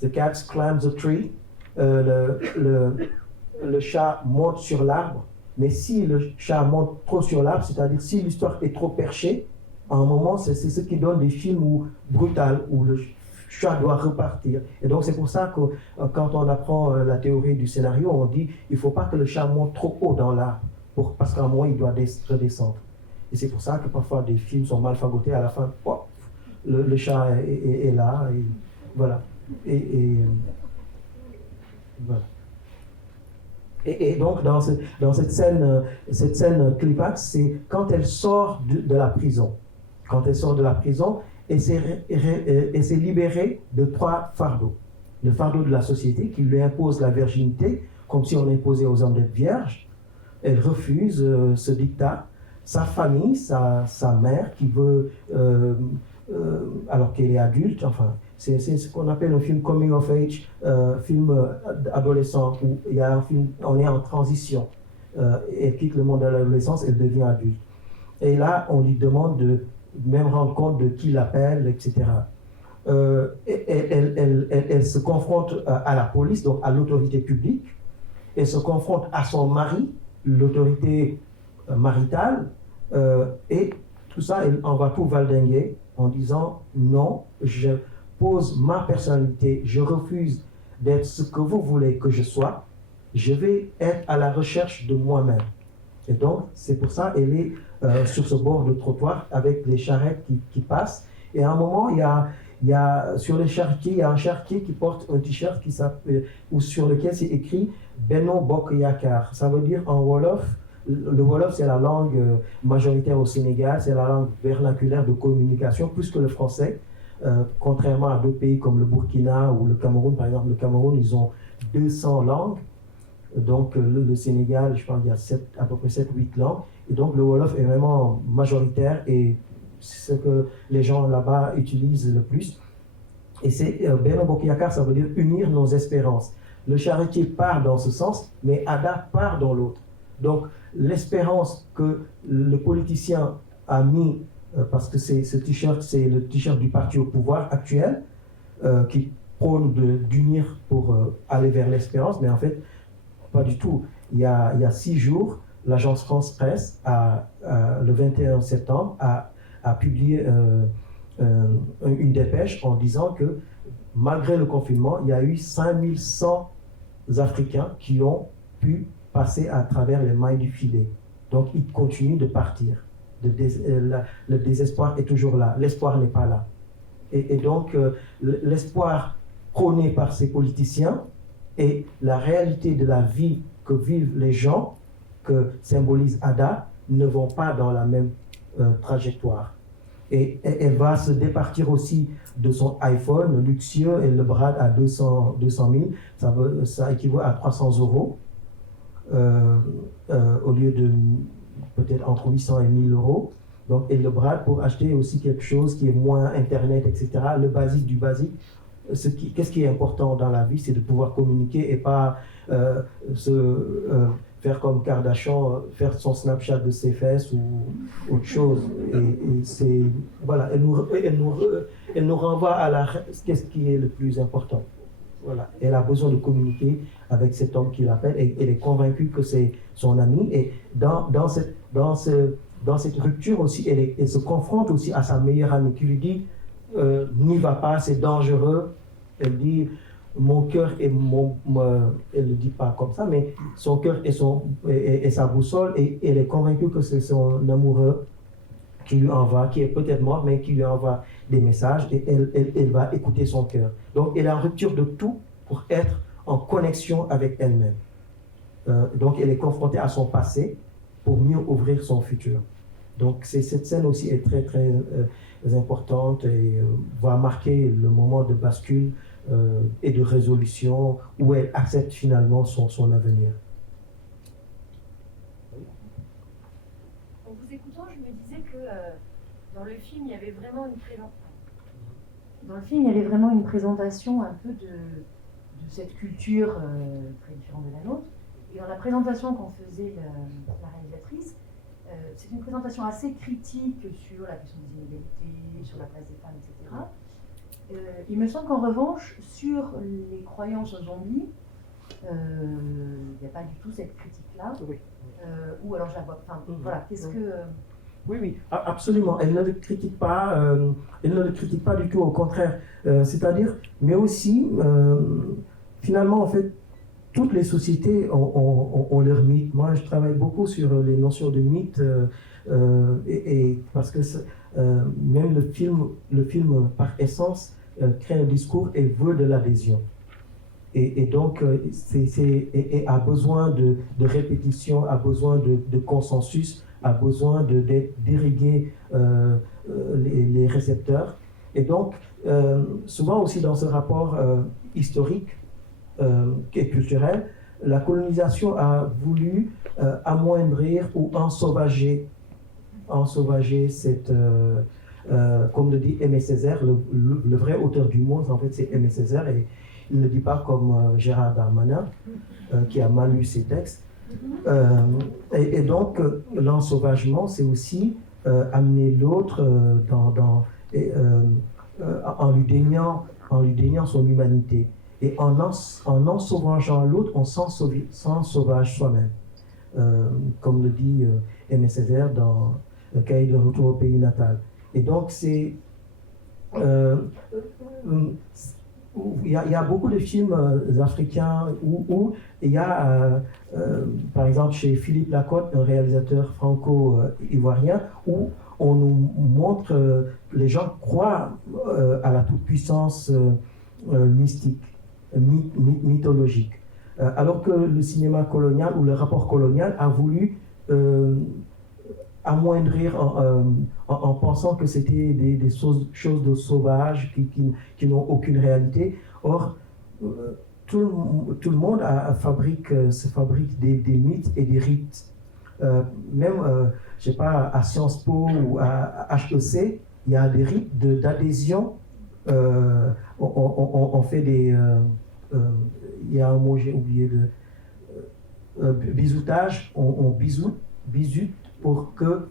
The cat climbs a tree, le chat monte sur l'arbre, mais si le chat monte trop sur l'arbre, c'est-à-dire si l'histoire est trop perchée, à un moment, c'est ce qui donne des films brutals, où le chat doit repartir. Et donc c'est pour ça que quand on apprend la théorie du scénario, on dit: il ne faut pas que le chat monte trop haut dans l'arbre, parce qu'à un moment il doit redescendre. Et c'est pour ça que parfois des films sont mal fagotés, à la fin, le chat est là, et voilà. Voilà. Et donc dans cette scène climax, c'est quand elle sort de la prison. Quand elle sort de la prison, et s'est libérée de 3 fardeaux. Le fardeau de la société qui lui impose la virginité, comme si on imposait aux hommes d'être vierges. Elle refuse ce dictat. Sa famille, sa mère qui veut, alors qu'elle est adulte, enfin, c'est ce qu'on appelle un film coming of age, film adolescent, où il y a un film, on est en transition. Elle quitte le monde de l'adolescence, elle devient adulte. Et là, on lui demande même rendre compte de qui l'appelle, etc. Elle se confronte à la police, donc à l'autorité publique. Elle se confronte à son mari, l'autorité maritale, et tout ça, elle en va tout valdinguer en disant non, je pose ma personnalité, je refuse d'être ce que vous voulez que je sois, je vais être à la recherche de moi-même. Et donc, c'est pour ça qu'elle est sur ce bord de trottoir avec les charrettes qui passent. Et à un moment, il y a sur les charretiers, il y a un charretier qui porte un t-shirt ou sur lequel c'est écrit Benno Bokk Yakaar. Ça veut dire en Wolof, le Wolof c'est la langue majoritaire au Sénégal, c'est la langue vernaculaire de communication plus que le français. Contrairement à d'autres pays comme le Burkina ou le Cameroun, par exemple, le Cameroun, ils ont 200 langues. Donc le Sénégal, je pense qu'il y a à peu près 7-8 langues. Et donc le Wolof est vraiment majoritaire et c'est ce que les gens là-bas utilisent le plus. Et c'est Benno Bokk Yakaar, ça veut dire unir nos espérances. Le charretier part dans ce sens, mais Ada part dans l'autre. Donc l'espérance que le politicien a mis, parce que ce t-shirt, c'est le t-shirt du parti au pouvoir actuel, qui prône d'unir pour aller vers l'espérance, mais en fait, pas du tout. Il y a 6 jours, l'agence France Presse, le 21 septembre, a publié une dépêche en disant que malgré le confinement, il y a eu 5100 Africains qui ont pu passer à travers les mailles du filet. Donc, ils continuent de partir. Le désespoir est toujours là. L'espoir n'est pas là. Et donc, l'espoir prôné par ces politiciens et la réalité de la vie que vivent les gens, que symbolise Ada, ne vont pas dans la même trajectoire. Et elle va se départir aussi de son iPhone luxueux et le brade à 200 000. Ça équivaut à 300 € au lieu de peut-être entre 800 et 1000 €. Donc, elle le brade pour acheter aussi quelque chose qui est moins Internet, etc. Le basique du basique. Qu'est-ce qui est important dans la vie, c'est de pouvoir communiquer et pas faire comme Kardashian, faire son Snapchat de ses fesses ou autre chose. Et c'est, voilà, elle nous renvoie à qu'est-ce qui est le plus important. Voilà. Elle a besoin de communiquer avec cet homme qui l'appelle et elle est convaincue que c'est son ami. Et dans cette rupture aussi, elle se confronte aussi à sa meilleure amie qui lui dit n'y va pas, c'est dangereux. Elle dit mon cœur et elle ne le dit pas comme ça, mais son cœur est sa boussole et elle est convaincue que c'est son amoureux qui lui envoie, qui est peut-être mort, mais qui lui envoie des messages et elle va écouter son cœur. Donc elle est en rupture de tout pour être en connexion avec elle-même. Donc elle est confrontée à son passé pour mieux ouvrir son futur. Donc cette scène aussi est très très importante et va marquer le moment de bascule et de résolution où elle accepte finalement son avenir. En vous écoutant, je me disais que dans le film, il y avait vraiment une présentation un peu de cette culture très différente de la nôtre. Et dans la présentation qu'en faisait la réalisatrice, c'est une présentation assez critique sur la question des inégalités, sur la place des femmes, etc. Il me semble qu'en revanche, sur les croyances aux zombies, il n'y a pas du tout cette critique-là. Oui. Ou alors je la vois. Enfin, voilà, qu'est-ce que. Oui, absolument. Elle ne le critique pas. Elle ne le critique pas du tout, au contraire. C'est-à-dire, mais aussi, finalement, en fait, toutes les sociétés ont leurs mythes. Moi, je travaille beaucoup sur les notions de mythes, parce que même le film par essence crée un discours et veut de l'adhésion. Et donc, a besoin de répétition, a besoin de consensus, a besoin d'irriguer les récepteurs. Et donc, souvent aussi dans ce rapport historique et culturel, la colonisation a voulu amoindrir ou ensauvager cette... comme le dit Aimé Césaire, le vrai auteur du monde, en fait, c'est Aimé Césaire, et il ne le dit pas comme Gérard Darmanin, qui a mal lu ses textes. Et donc, l'ensauvagement, c'est aussi amener l'autre en lui déniant son humanité. Et en ensauvageant l'autre, on s'ensauvage soi-même. Comme le dit Aimé Césaire dans le cahier de retour au pays natal. Et donc, il y a beaucoup de films africains où il y a, par exemple, chez Philippe Lacotte, un réalisateur franco-ivoirien, où on nous montre, les gens croient à la toute-puissance mystique, mythologique. Alors que le cinéma colonial ou le rapport colonial a voulu amoindrir en pensant que c'était des choses de sauvages qui n'ont aucune réalité. Or, tout le monde se fabrique des mythes et des rites. Même, je sais pas, à Sciences Po ou à HEC, il y a des rites d'adhésion. On fait des... il y a un mot, j'ai oublié, bisoutage, on bisoute pour que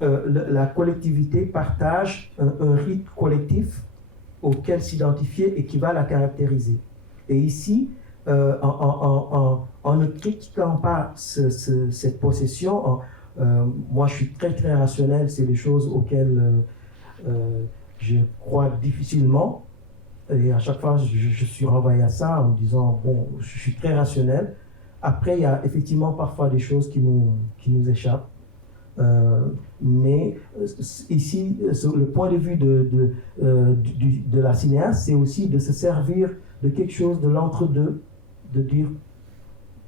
la collectivité partage un rite collectif auquel s'identifier et qui va la caractériser. Et ici, en ne critiquant pas cette possession, moi je suis très très rationnel, c'est des choses auxquelles je crois difficilement. Et à chaque fois, je suis renvoyé à ça en me disant, bon, je suis très rationnel. Après, il y a effectivement parfois des choses qui nous échappent. Mais ici, le point de vue de la cinéaste, c'est aussi de se servir de quelque chose de l'entre-deux, de dire,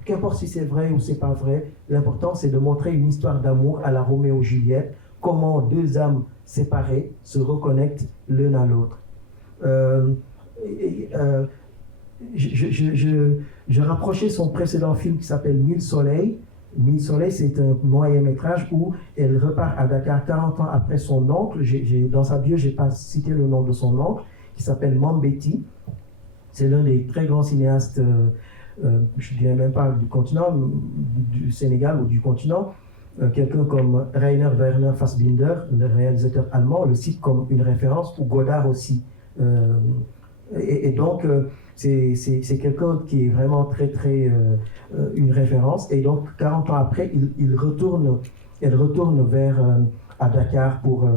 qu'importe si c'est vrai ou c'est pas vrai, l'important c'est de montrer une histoire d'amour à la Roméo et Juliette, comment deux âmes séparées se reconnectent l'une à l'autre. Je rapprochais son précédent film qui s'appelle 1000 soleils. 1000 soleils, c'est un moyen métrage où elle repart à Dakar 40 ans après son oncle. Dans sa bio, je n'ai pas cité le nom de son oncle, qui s'appelle Mambéty. C'est l'un des très grands cinéastes, je ne dirais même pas du continent, du Sénégal ou du continent. Quelqu'un comme Rainer Werner Fassbinder, le réalisateur allemand, le cite comme une référence, ou Godard aussi. Et donc, c'est quelqu'un qui est vraiment très, très une référence. Et donc, 40 ans après, elle retourne à Dakar pour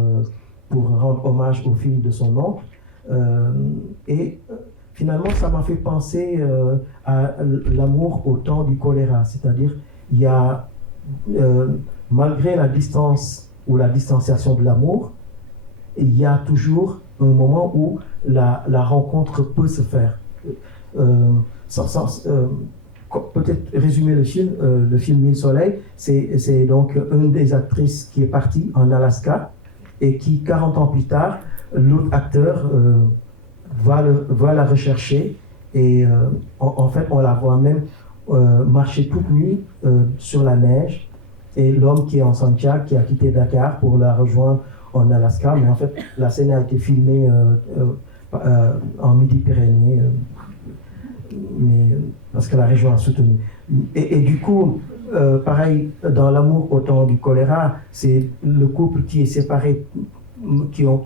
rendre hommage au film de son oncle. Finalement, ça m'a fait penser à l'amour au temps du choléra. C'est-à-dire, il y a, malgré la distance ou la distanciation de l'amour, il y a toujours un moment où la rencontre peut se faire. Peut-être résumer le film 1000 soleils, c'est donc une des actrices qui est partie en Alaska et qui, 40 ans plus tard, l'autre acteur va la rechercher et en fait on la voit même marcher toute nue sur la neige, et l'homme qui est en Santiago, qui a quitté Dakar pour la rejoindre en Alaska, mais en fait la scène a été filmée en Midi-Pyrénées, mais parce que la région a soutenu. Et du coup, pareil, dans l'amour au temps du choléra, c'est le couple qui est séparé,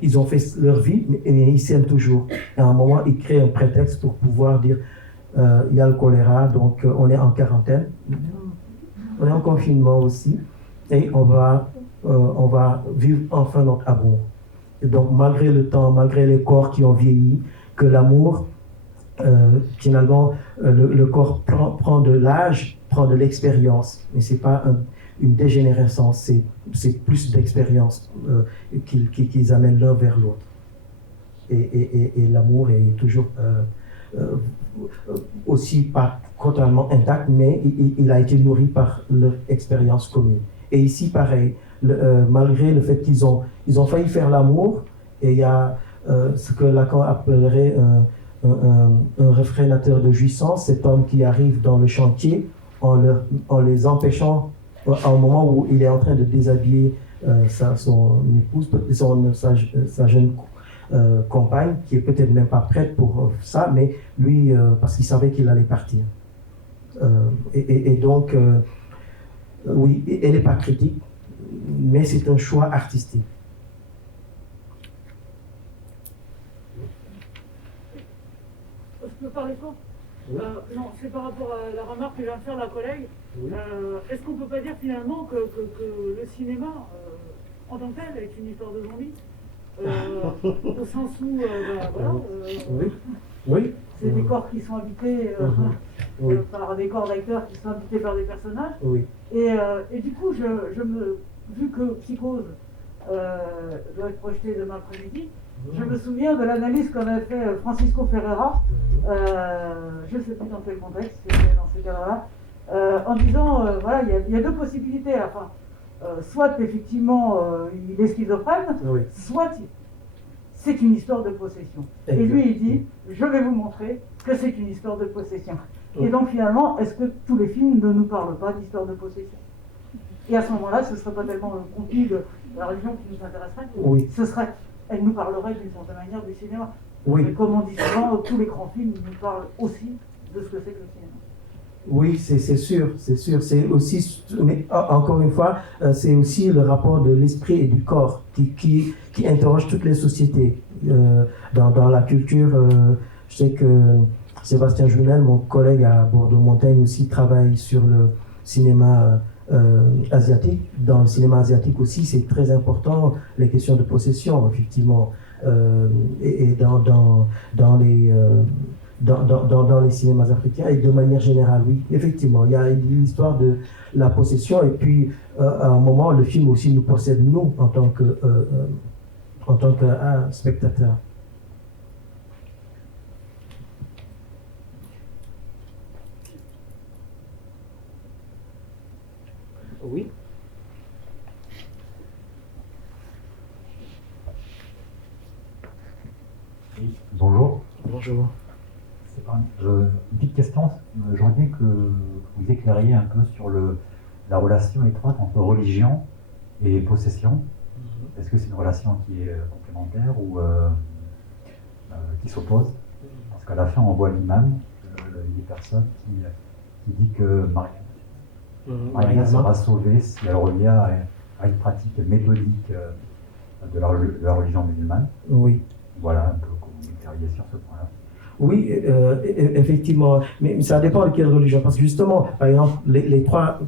ils ont fait leur vie, mais ils s'aiment toujours. Et à un moment, ils créent un prétexte pour pouvoir dire il y a le choléra, donc on est en quarantaine, on est en confinement aussi, et on va vivre enfin notre amour. Et donc, malgré le temps, malgré les corps qui ont vieilli, que l'amour, finalement, le corps prend de l'âge, prend de l'expérience, mais c'est pas une dégénérescence, c'est plus d'expérience qu'ils amènent l'un vers l'autre. Et l'amour est toujours aussi pas totalement intact, mais il a été nourri par leur expérience commune. Et ici, pareil, malgré le fait qu'ils ont failli faire l'amour, et il y a ce que Lacan appellerait un réfrénateur de jouissance, cet homme qui arrive dans le chantier en les empêchant, au moment où il est en train de déshabiller son épouse, sa jeune compagne, qui est peut-être même pas prête pour ça, mais lui, parce qu'il savait qu'il allait partir. Et donc, oui, elle n'est pas critique, mais c'est un choix artistique. Je peux parler fort? Non, c'est par rapport à la remarque que vient de faire la collègue. Oui. Est-ce qu'on ne peut pas dire finalement que le cinéma, en tant que tel, est une histoire de zombies au sens où, voilà, Oui. Oui. c'est des corps qui sont habités Oui. par des corps d'acteurs qui sont habités par des personnages. Oui. Et du coup, vu que Psychose doit être projeté demain après-midi, je me souviens de l'analyse qu'en a fait Francisco Ferreira, je ne sais plus dans quel contexte, c'était dans ce cadre-là, en disant, voilà, il y a deux possibilités. Enfin, soit effectivement il est schizophrène, Oui. soit c'est une histoire de possession. Et lui, il dit, je vais vous montrer que c'est une histoire de possession. Et donc finalement, est-ce que tous les films ne nous parlent pas d'histoire de possession? Et à ce moment-là, ce ne serait pas tellement le contenu de la religion qui nous intéresserait, Oui. elle nous parlerait d'une certaine manière du cinéma. Oui. Mais comme on dit souvent, tous les grands films nous parlent aussi de ce que c'est que le cinéma. Oui, c'est sûr, c'est sûr. C'est aussi, mais encore une fois, c'est aussi le rapport de l'esprit et du corps qui interroge toutes les sociétés. Dans la culture, je sais que Sébastien Jounel, mon collègue à Bordeaux-Montaigne aussi, travaille sur le cinéma asiatique. Dans le cinéma asiatique aussi, c'est très important, les questions de possession, effectivement. Et dans les cinémas africains et de manière générale, oui, effectivement, il y a l'histoire de la possession et puis à un moment, le film aussi nous possède, nous, en tant que spectateur. Oui. Oui, bonjour. Bonjour. Une petite question, j'aimerais bien que vous éclairiez un peu sur la relation étroite entre religion et possession. Est-ce que c'est une relation qui est complémentaire ou qui s'oppose? Parce qu'à la fin, on voit l'imam, une personne qui dit que Maria sera sauvée si elle revient à une pratique méthodique de la religion musulmane. Oui. Voilà un peu comment vous éclairiez sur ce point-là. Oui, effectivement, mais ça dépend de quelle religion, parce que justement, par exemple, les trois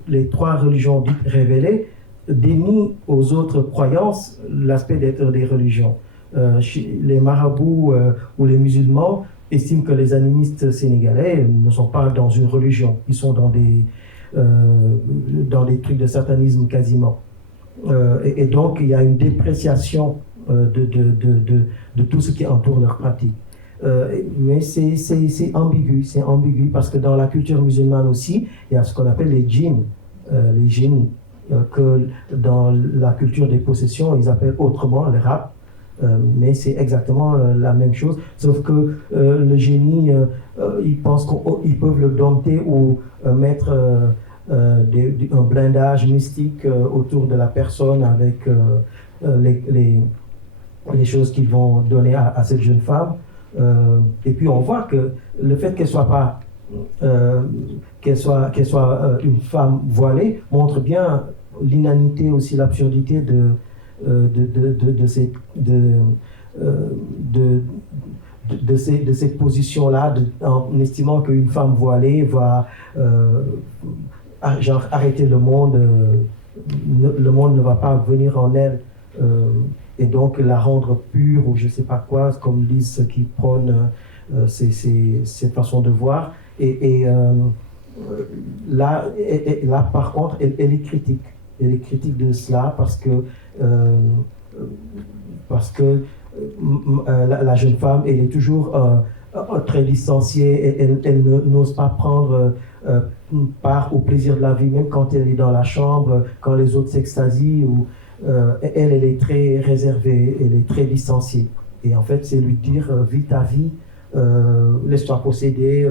religions dites révélées dénient aux autres croyances l'aspect d'être des religions. Les marabouts ou les musulmans estiment que les animistes sénégalais ne sont pas dans une religion, ils sont dans des trucs de satanisme quasiment. Et donc, il y a une dépréciation de tout ce qui entoure leur pratique. Mais c'est ambigu parce que dans la culture musulmane aussi, il y a ce qu'on appelle les djinns, les génies, que dans la culture des possessions, ils appellent autrement les rap, mais c'est exactement la même chose, sauf que le génie, ils pensent qu'ils peuvent le dompter ou mettre un blindage mystique autour de la personne avec les choses qu'ils vont donner à cette jeune femme. Et puis on voit que le fait qu'elle soit une femme voilée montre bien l'inanité aussi, l'absurdité de cette position-là, en estimant qu'une femme voilée va arrêter le monde ne va pas venir en elle. Et donc la rendre pure ou je ne sais pas quoi, comme disent ceux qui prônent cette façon de voir. Et là, par contre, elle est critique. Elle est critique de cela parce que la jeune femme, elle est toujours très distanciée. Elle n'ose pas prendre part au plaisir de la vie, même quand elle est dans la chambre, quand les autres s'extasient ou elle est très réservée, elle est très distanciée. Et en fait, c'est lui dire, vis ta vie, laisse-toi posséder.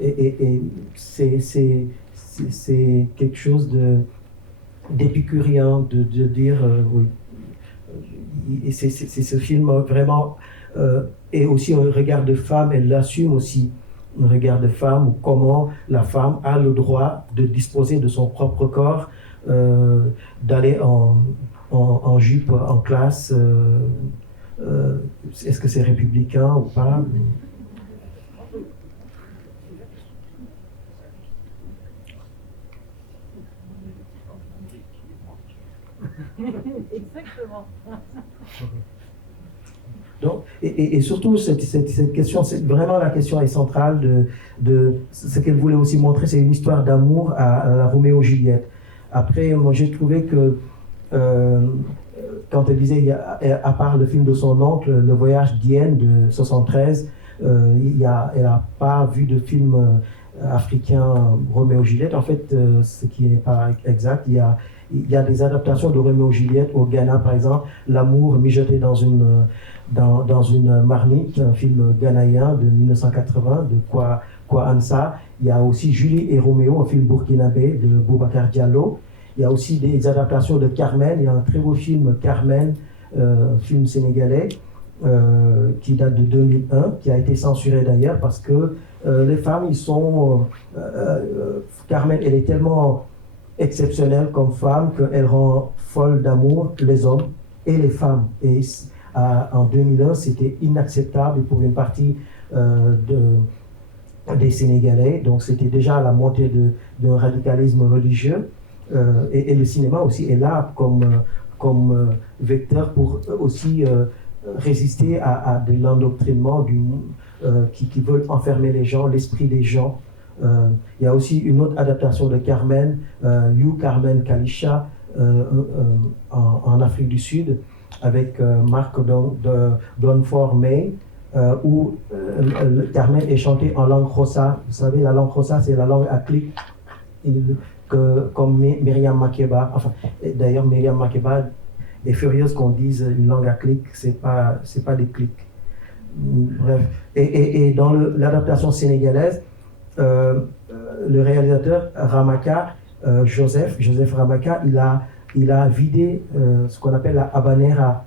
Et c'est quelque chose d'épicurien, de dire, oui. Et c'est ce film vraiment, et aussi un regard de femme, elle l'assume aussi, un regard de femme, ou comment la femme a le droit de disposer de son propre corps, d'aller en jupe en classe. Est-ce que c'est républicain ou pas? Exactement. Donc, et surtout, cette question, vraiment la question est centrale de ce qu'elle voulait aussi montrer, c'est une histoire d'amour à la Roméo-Juliette. Après, moi j'ai trouvé que quand elle disait, à part le film de son oncle, Le Voyage d'Ienne de 73, elle n'a pas vu de film africain Roméo-Juliette. En fait, ce qui n'est pas exact, il y a des adaptations de Roméo-Juliette au Ghana, par exemple, L'amour mijoté dans une marmite, un film ghanéen de 1980 de Kwa Ansa. Il y a aussi Julie et Roméo, un film burkinabé de Boubacar Diallo. Il y a aussi des adaptations de Carmen. Il y a un très beau film Carmen, film sénégalais, qui date de 2001, qui a été censuré d'ailleurs parce que les femmes, ils sont... Carmen, elle est tellement exceptionnelle comme femme qu'elle rend folle d'amour les hommes et les femmes. Et en 2001, c'était inacceptable pour une partie des Sénégalais. Donc c'était déjà la montée d'un radicalisme religieux. Et le cinéma aussi est là comme vecteur pour aussi résister à de l'endoctrinement qui veulent enfermer les gens, l'esprit des gens. Il y a aussi une autre adaptation de Carmen, You Carmen Kalisha, en Afrique du Sud, avec Marc Donfort May, où Carmen est chanté en langue Xhosa. Vous savez, la langue Xhosa, c'est la langue à clic, comme Myriam Makeba. Enfin, d'ailleurs, Myriam Makeba est furieuse qu'on dise une langue à clic, c'est pas des clics. Bref. Et dans l'adaptation sénégalaise, le réalisateur Ramaka, Joseph Ramaka, il a vidé ce qu'on appelle la habanera.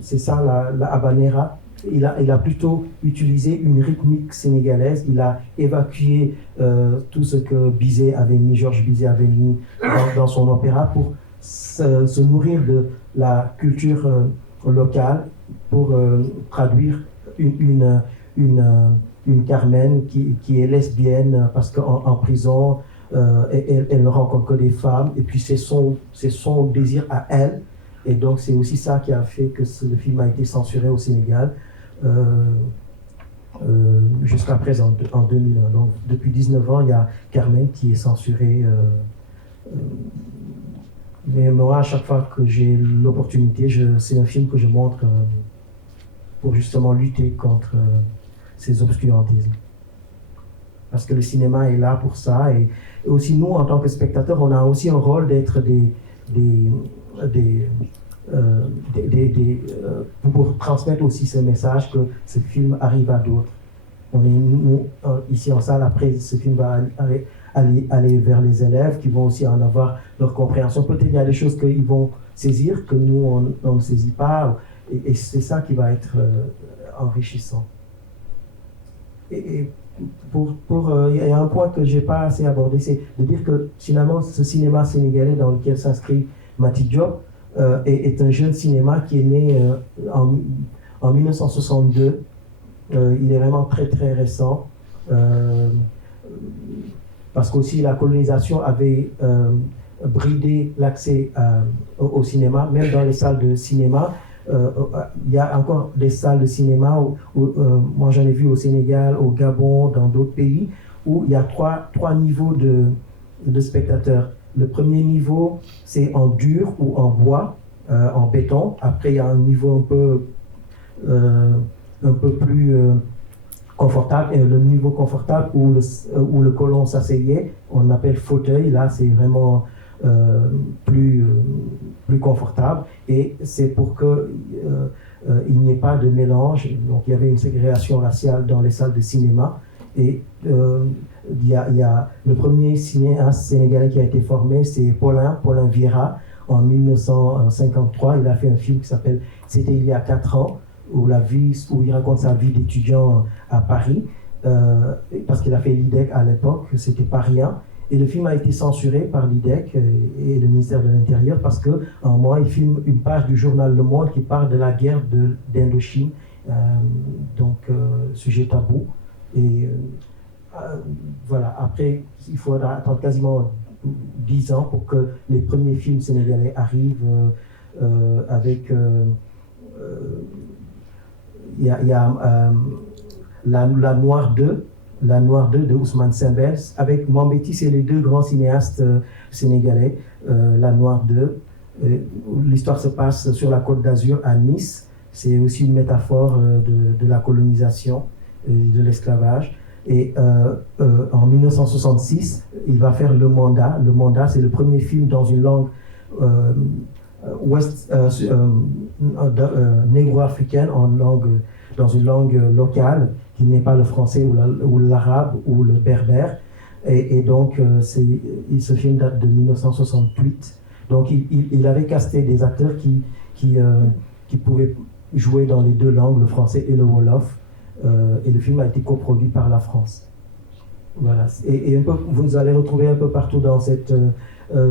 C'est ça la habanera. Il a plutôt utilisé une rythmique sénégalaise. Il a évacué tout ce que Georges Bizet avait mis dans son opéra pour se nourrir de la culture locale, pour traduire une Carmen qui est lesbienne parce qu'en prison, elle ne rencontre que des femmes, et puis c'est son désir à elle. Et donc c'est aussi ça qui a fait que le film a été censuré au Sénégal jusqu'à présent, en 2001. Donc depuis 19 ans, il y a Carmen qui est censuré. Mais moi, à chaque fois que j'ai l'opportunité, c'est un film que je montre pour justement lutter contre ces obscurantismes. Parce que le cinéma est là pour ça. Et aussi nous, en tant que spectateurs, on a aussi un rôle d'être pour transmettre aussi ce message que ce film arrive à d'autres. On est nous, ici en salle, après ce film va aller vers les élèves qui vont aussi en avoir leur compréhension. Peut-être il y a des choses qu'ils vont saisir que nous on ne saisit pas, et c'est ça qui va être enrichissant. Et il y a un point que j'ai pas assez abordé, c'est de dire que finalement ce cinéma sénégalais dans lequel s'inscrit Mati Diop est un jeune cinéma qui est né en 1962. Il est vraiment très très récent, parce qu'aussi la colonisation avait bridé l'accès au cinéma, même dans les salles de cinéma. Il y a encore des salles de cinéma où moi j'en ai vu au Sénégal, au Gabon, dans d'autres pays, où il y a trois niveaux de spectateurs. Le premier niveau, c'est en dur ou en bois, en béton. Après, il y a un niveau un peu plus confortable, et le niveau confortable où le colon s'asseyait, on appelle fauteuil. Là, c'est vraiment plus confortable, et c'est pour que il n'y ait pas de mélange. Donc il y avait une ségrégation raciale dans les salles de cinéma, et il y a le premier cinéaste sénégalais qui a été formé, c'est Paulin Vieira, en 1953. Il a fait un film qui s'appelle C'était il y a 4 ans, où il raconte sa vie d'étudiant à Paris, parce qu'il a fait l'IDEC à l'époque, c'était pas rien. Et le film a été censuré par l'IDEC et le ministère de l'Intérieur parce qu'à un moment, il filme une page du journal Le Monde qui parle de la guerre d'Indochine, sujet tabou. Et voilà, après, il faudra attendre quasiment 10 ans pour que les premiers films sénégalais arrivent avec... Il y a La Noire 2, La Noire 2 de Ousmane Sembène, avec Mambéty, c'est les deux grands cinéastes sénégalais. La Noire 2, l'histoire se passe sur la Côte d'Azur à Nice. C'est aussi une métaphore de la colonisation, de l'esclavage. Et en 1966, il va faire Le Mandat. Le Mandat, c'est le premier film dans une langue négro-africaine, dans une langue locale, qui n'est pas le français ou l'arabe ou le berbère. Et donc, ce film date de 1968. Donc, il avait casté des acteurs qui pouvaient jouer dans les deux langues, le français et le wolof. Et le film a été coproduit par la France. Voilà. Et vous allez retrouver un peu partout dans cette...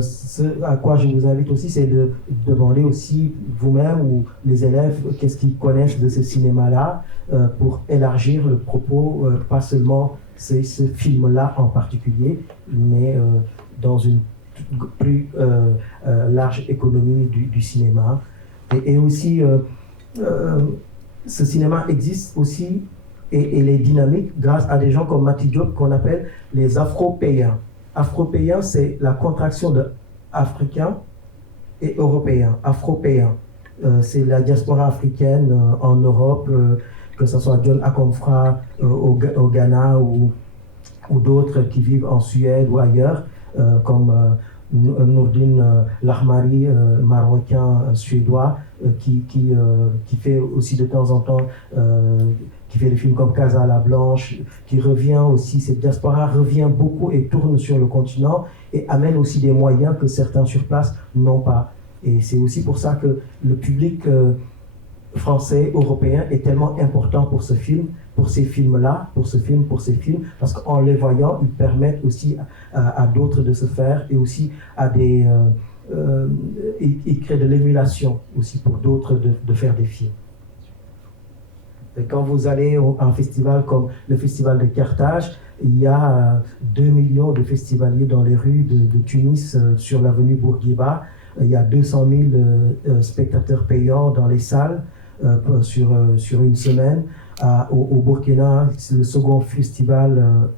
ce à quoi je vous invite aussi, c'est de demander aussi vous-même ou les élèves qu'est-ce qu'ils connaissent de ce cinéma-là pour élargir le propos, pas seulement ce film-là en particulier, mais dans une plus large économie du cinéma. Et aussi, ce cinéma existe aussi et il est dynamique grâce à des gens comme Mati Diop qu'on appelle les Afro-Payens. Afro-Payens, c'est la contraction de africain et européen. Afro-Payens, c'est la diaspora africaine en Europe, que ce soit John Akomfra au Ghana ou d'autres qui vivent en Suède ou ailleurs, comme Nourdine Lahmari, marocain suédois, qui fait aussi de temps en temps, qui fait des films comme Casa la Blanche, qui revient aussi, cette diaspora revient beaucoup et tourne sur le continent et amène aussi des moyens que certains sur place n'ont pas. Et c'est aussi pour ça que le public français, européen est tellement important pour ce film, pour ces films-là, pour ces films, parce qu'en les voyant, ils permettent aussi à d'autres de se faire et aussi à des... ils créent de l'émulation aussi pour d'autres de faire des films. Et quand vous allez à un festival comme le festival de Carthage, il y a 2 millions de festivaliers dans les rues de Tunis sur l'avenue Bourguiba. Il y a 200 000 spectateurs payants dans les salles sur une semaine. Au Burkina, c'est le second festival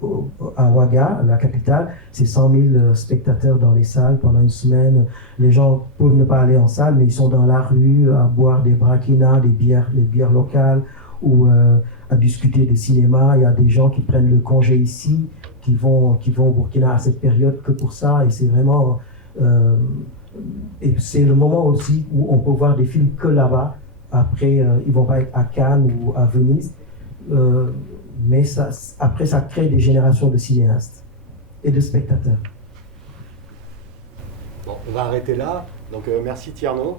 à Ouaga, la capitale. C'est 100 000 spectateurs dans les salles pendant une semaine. Les gens peuvent ne pas aller en salle, mais ils sont dans la rue à boire des braquinas, les bières locales, ou à discuter de cinéma. Il y a des gens qui prennent le congé ici, qui vont au Burkina à cette période que pour ça. Et c'est vraiment... et c'est le moment aussi où on peut voir des films que là-bas. Après, ils vont pas être à Cannes ou à Venise, mais après, ça crée des générations de cinéastes et de spectateurs. Bon, on va arrêter là. Donc, merci Tierno.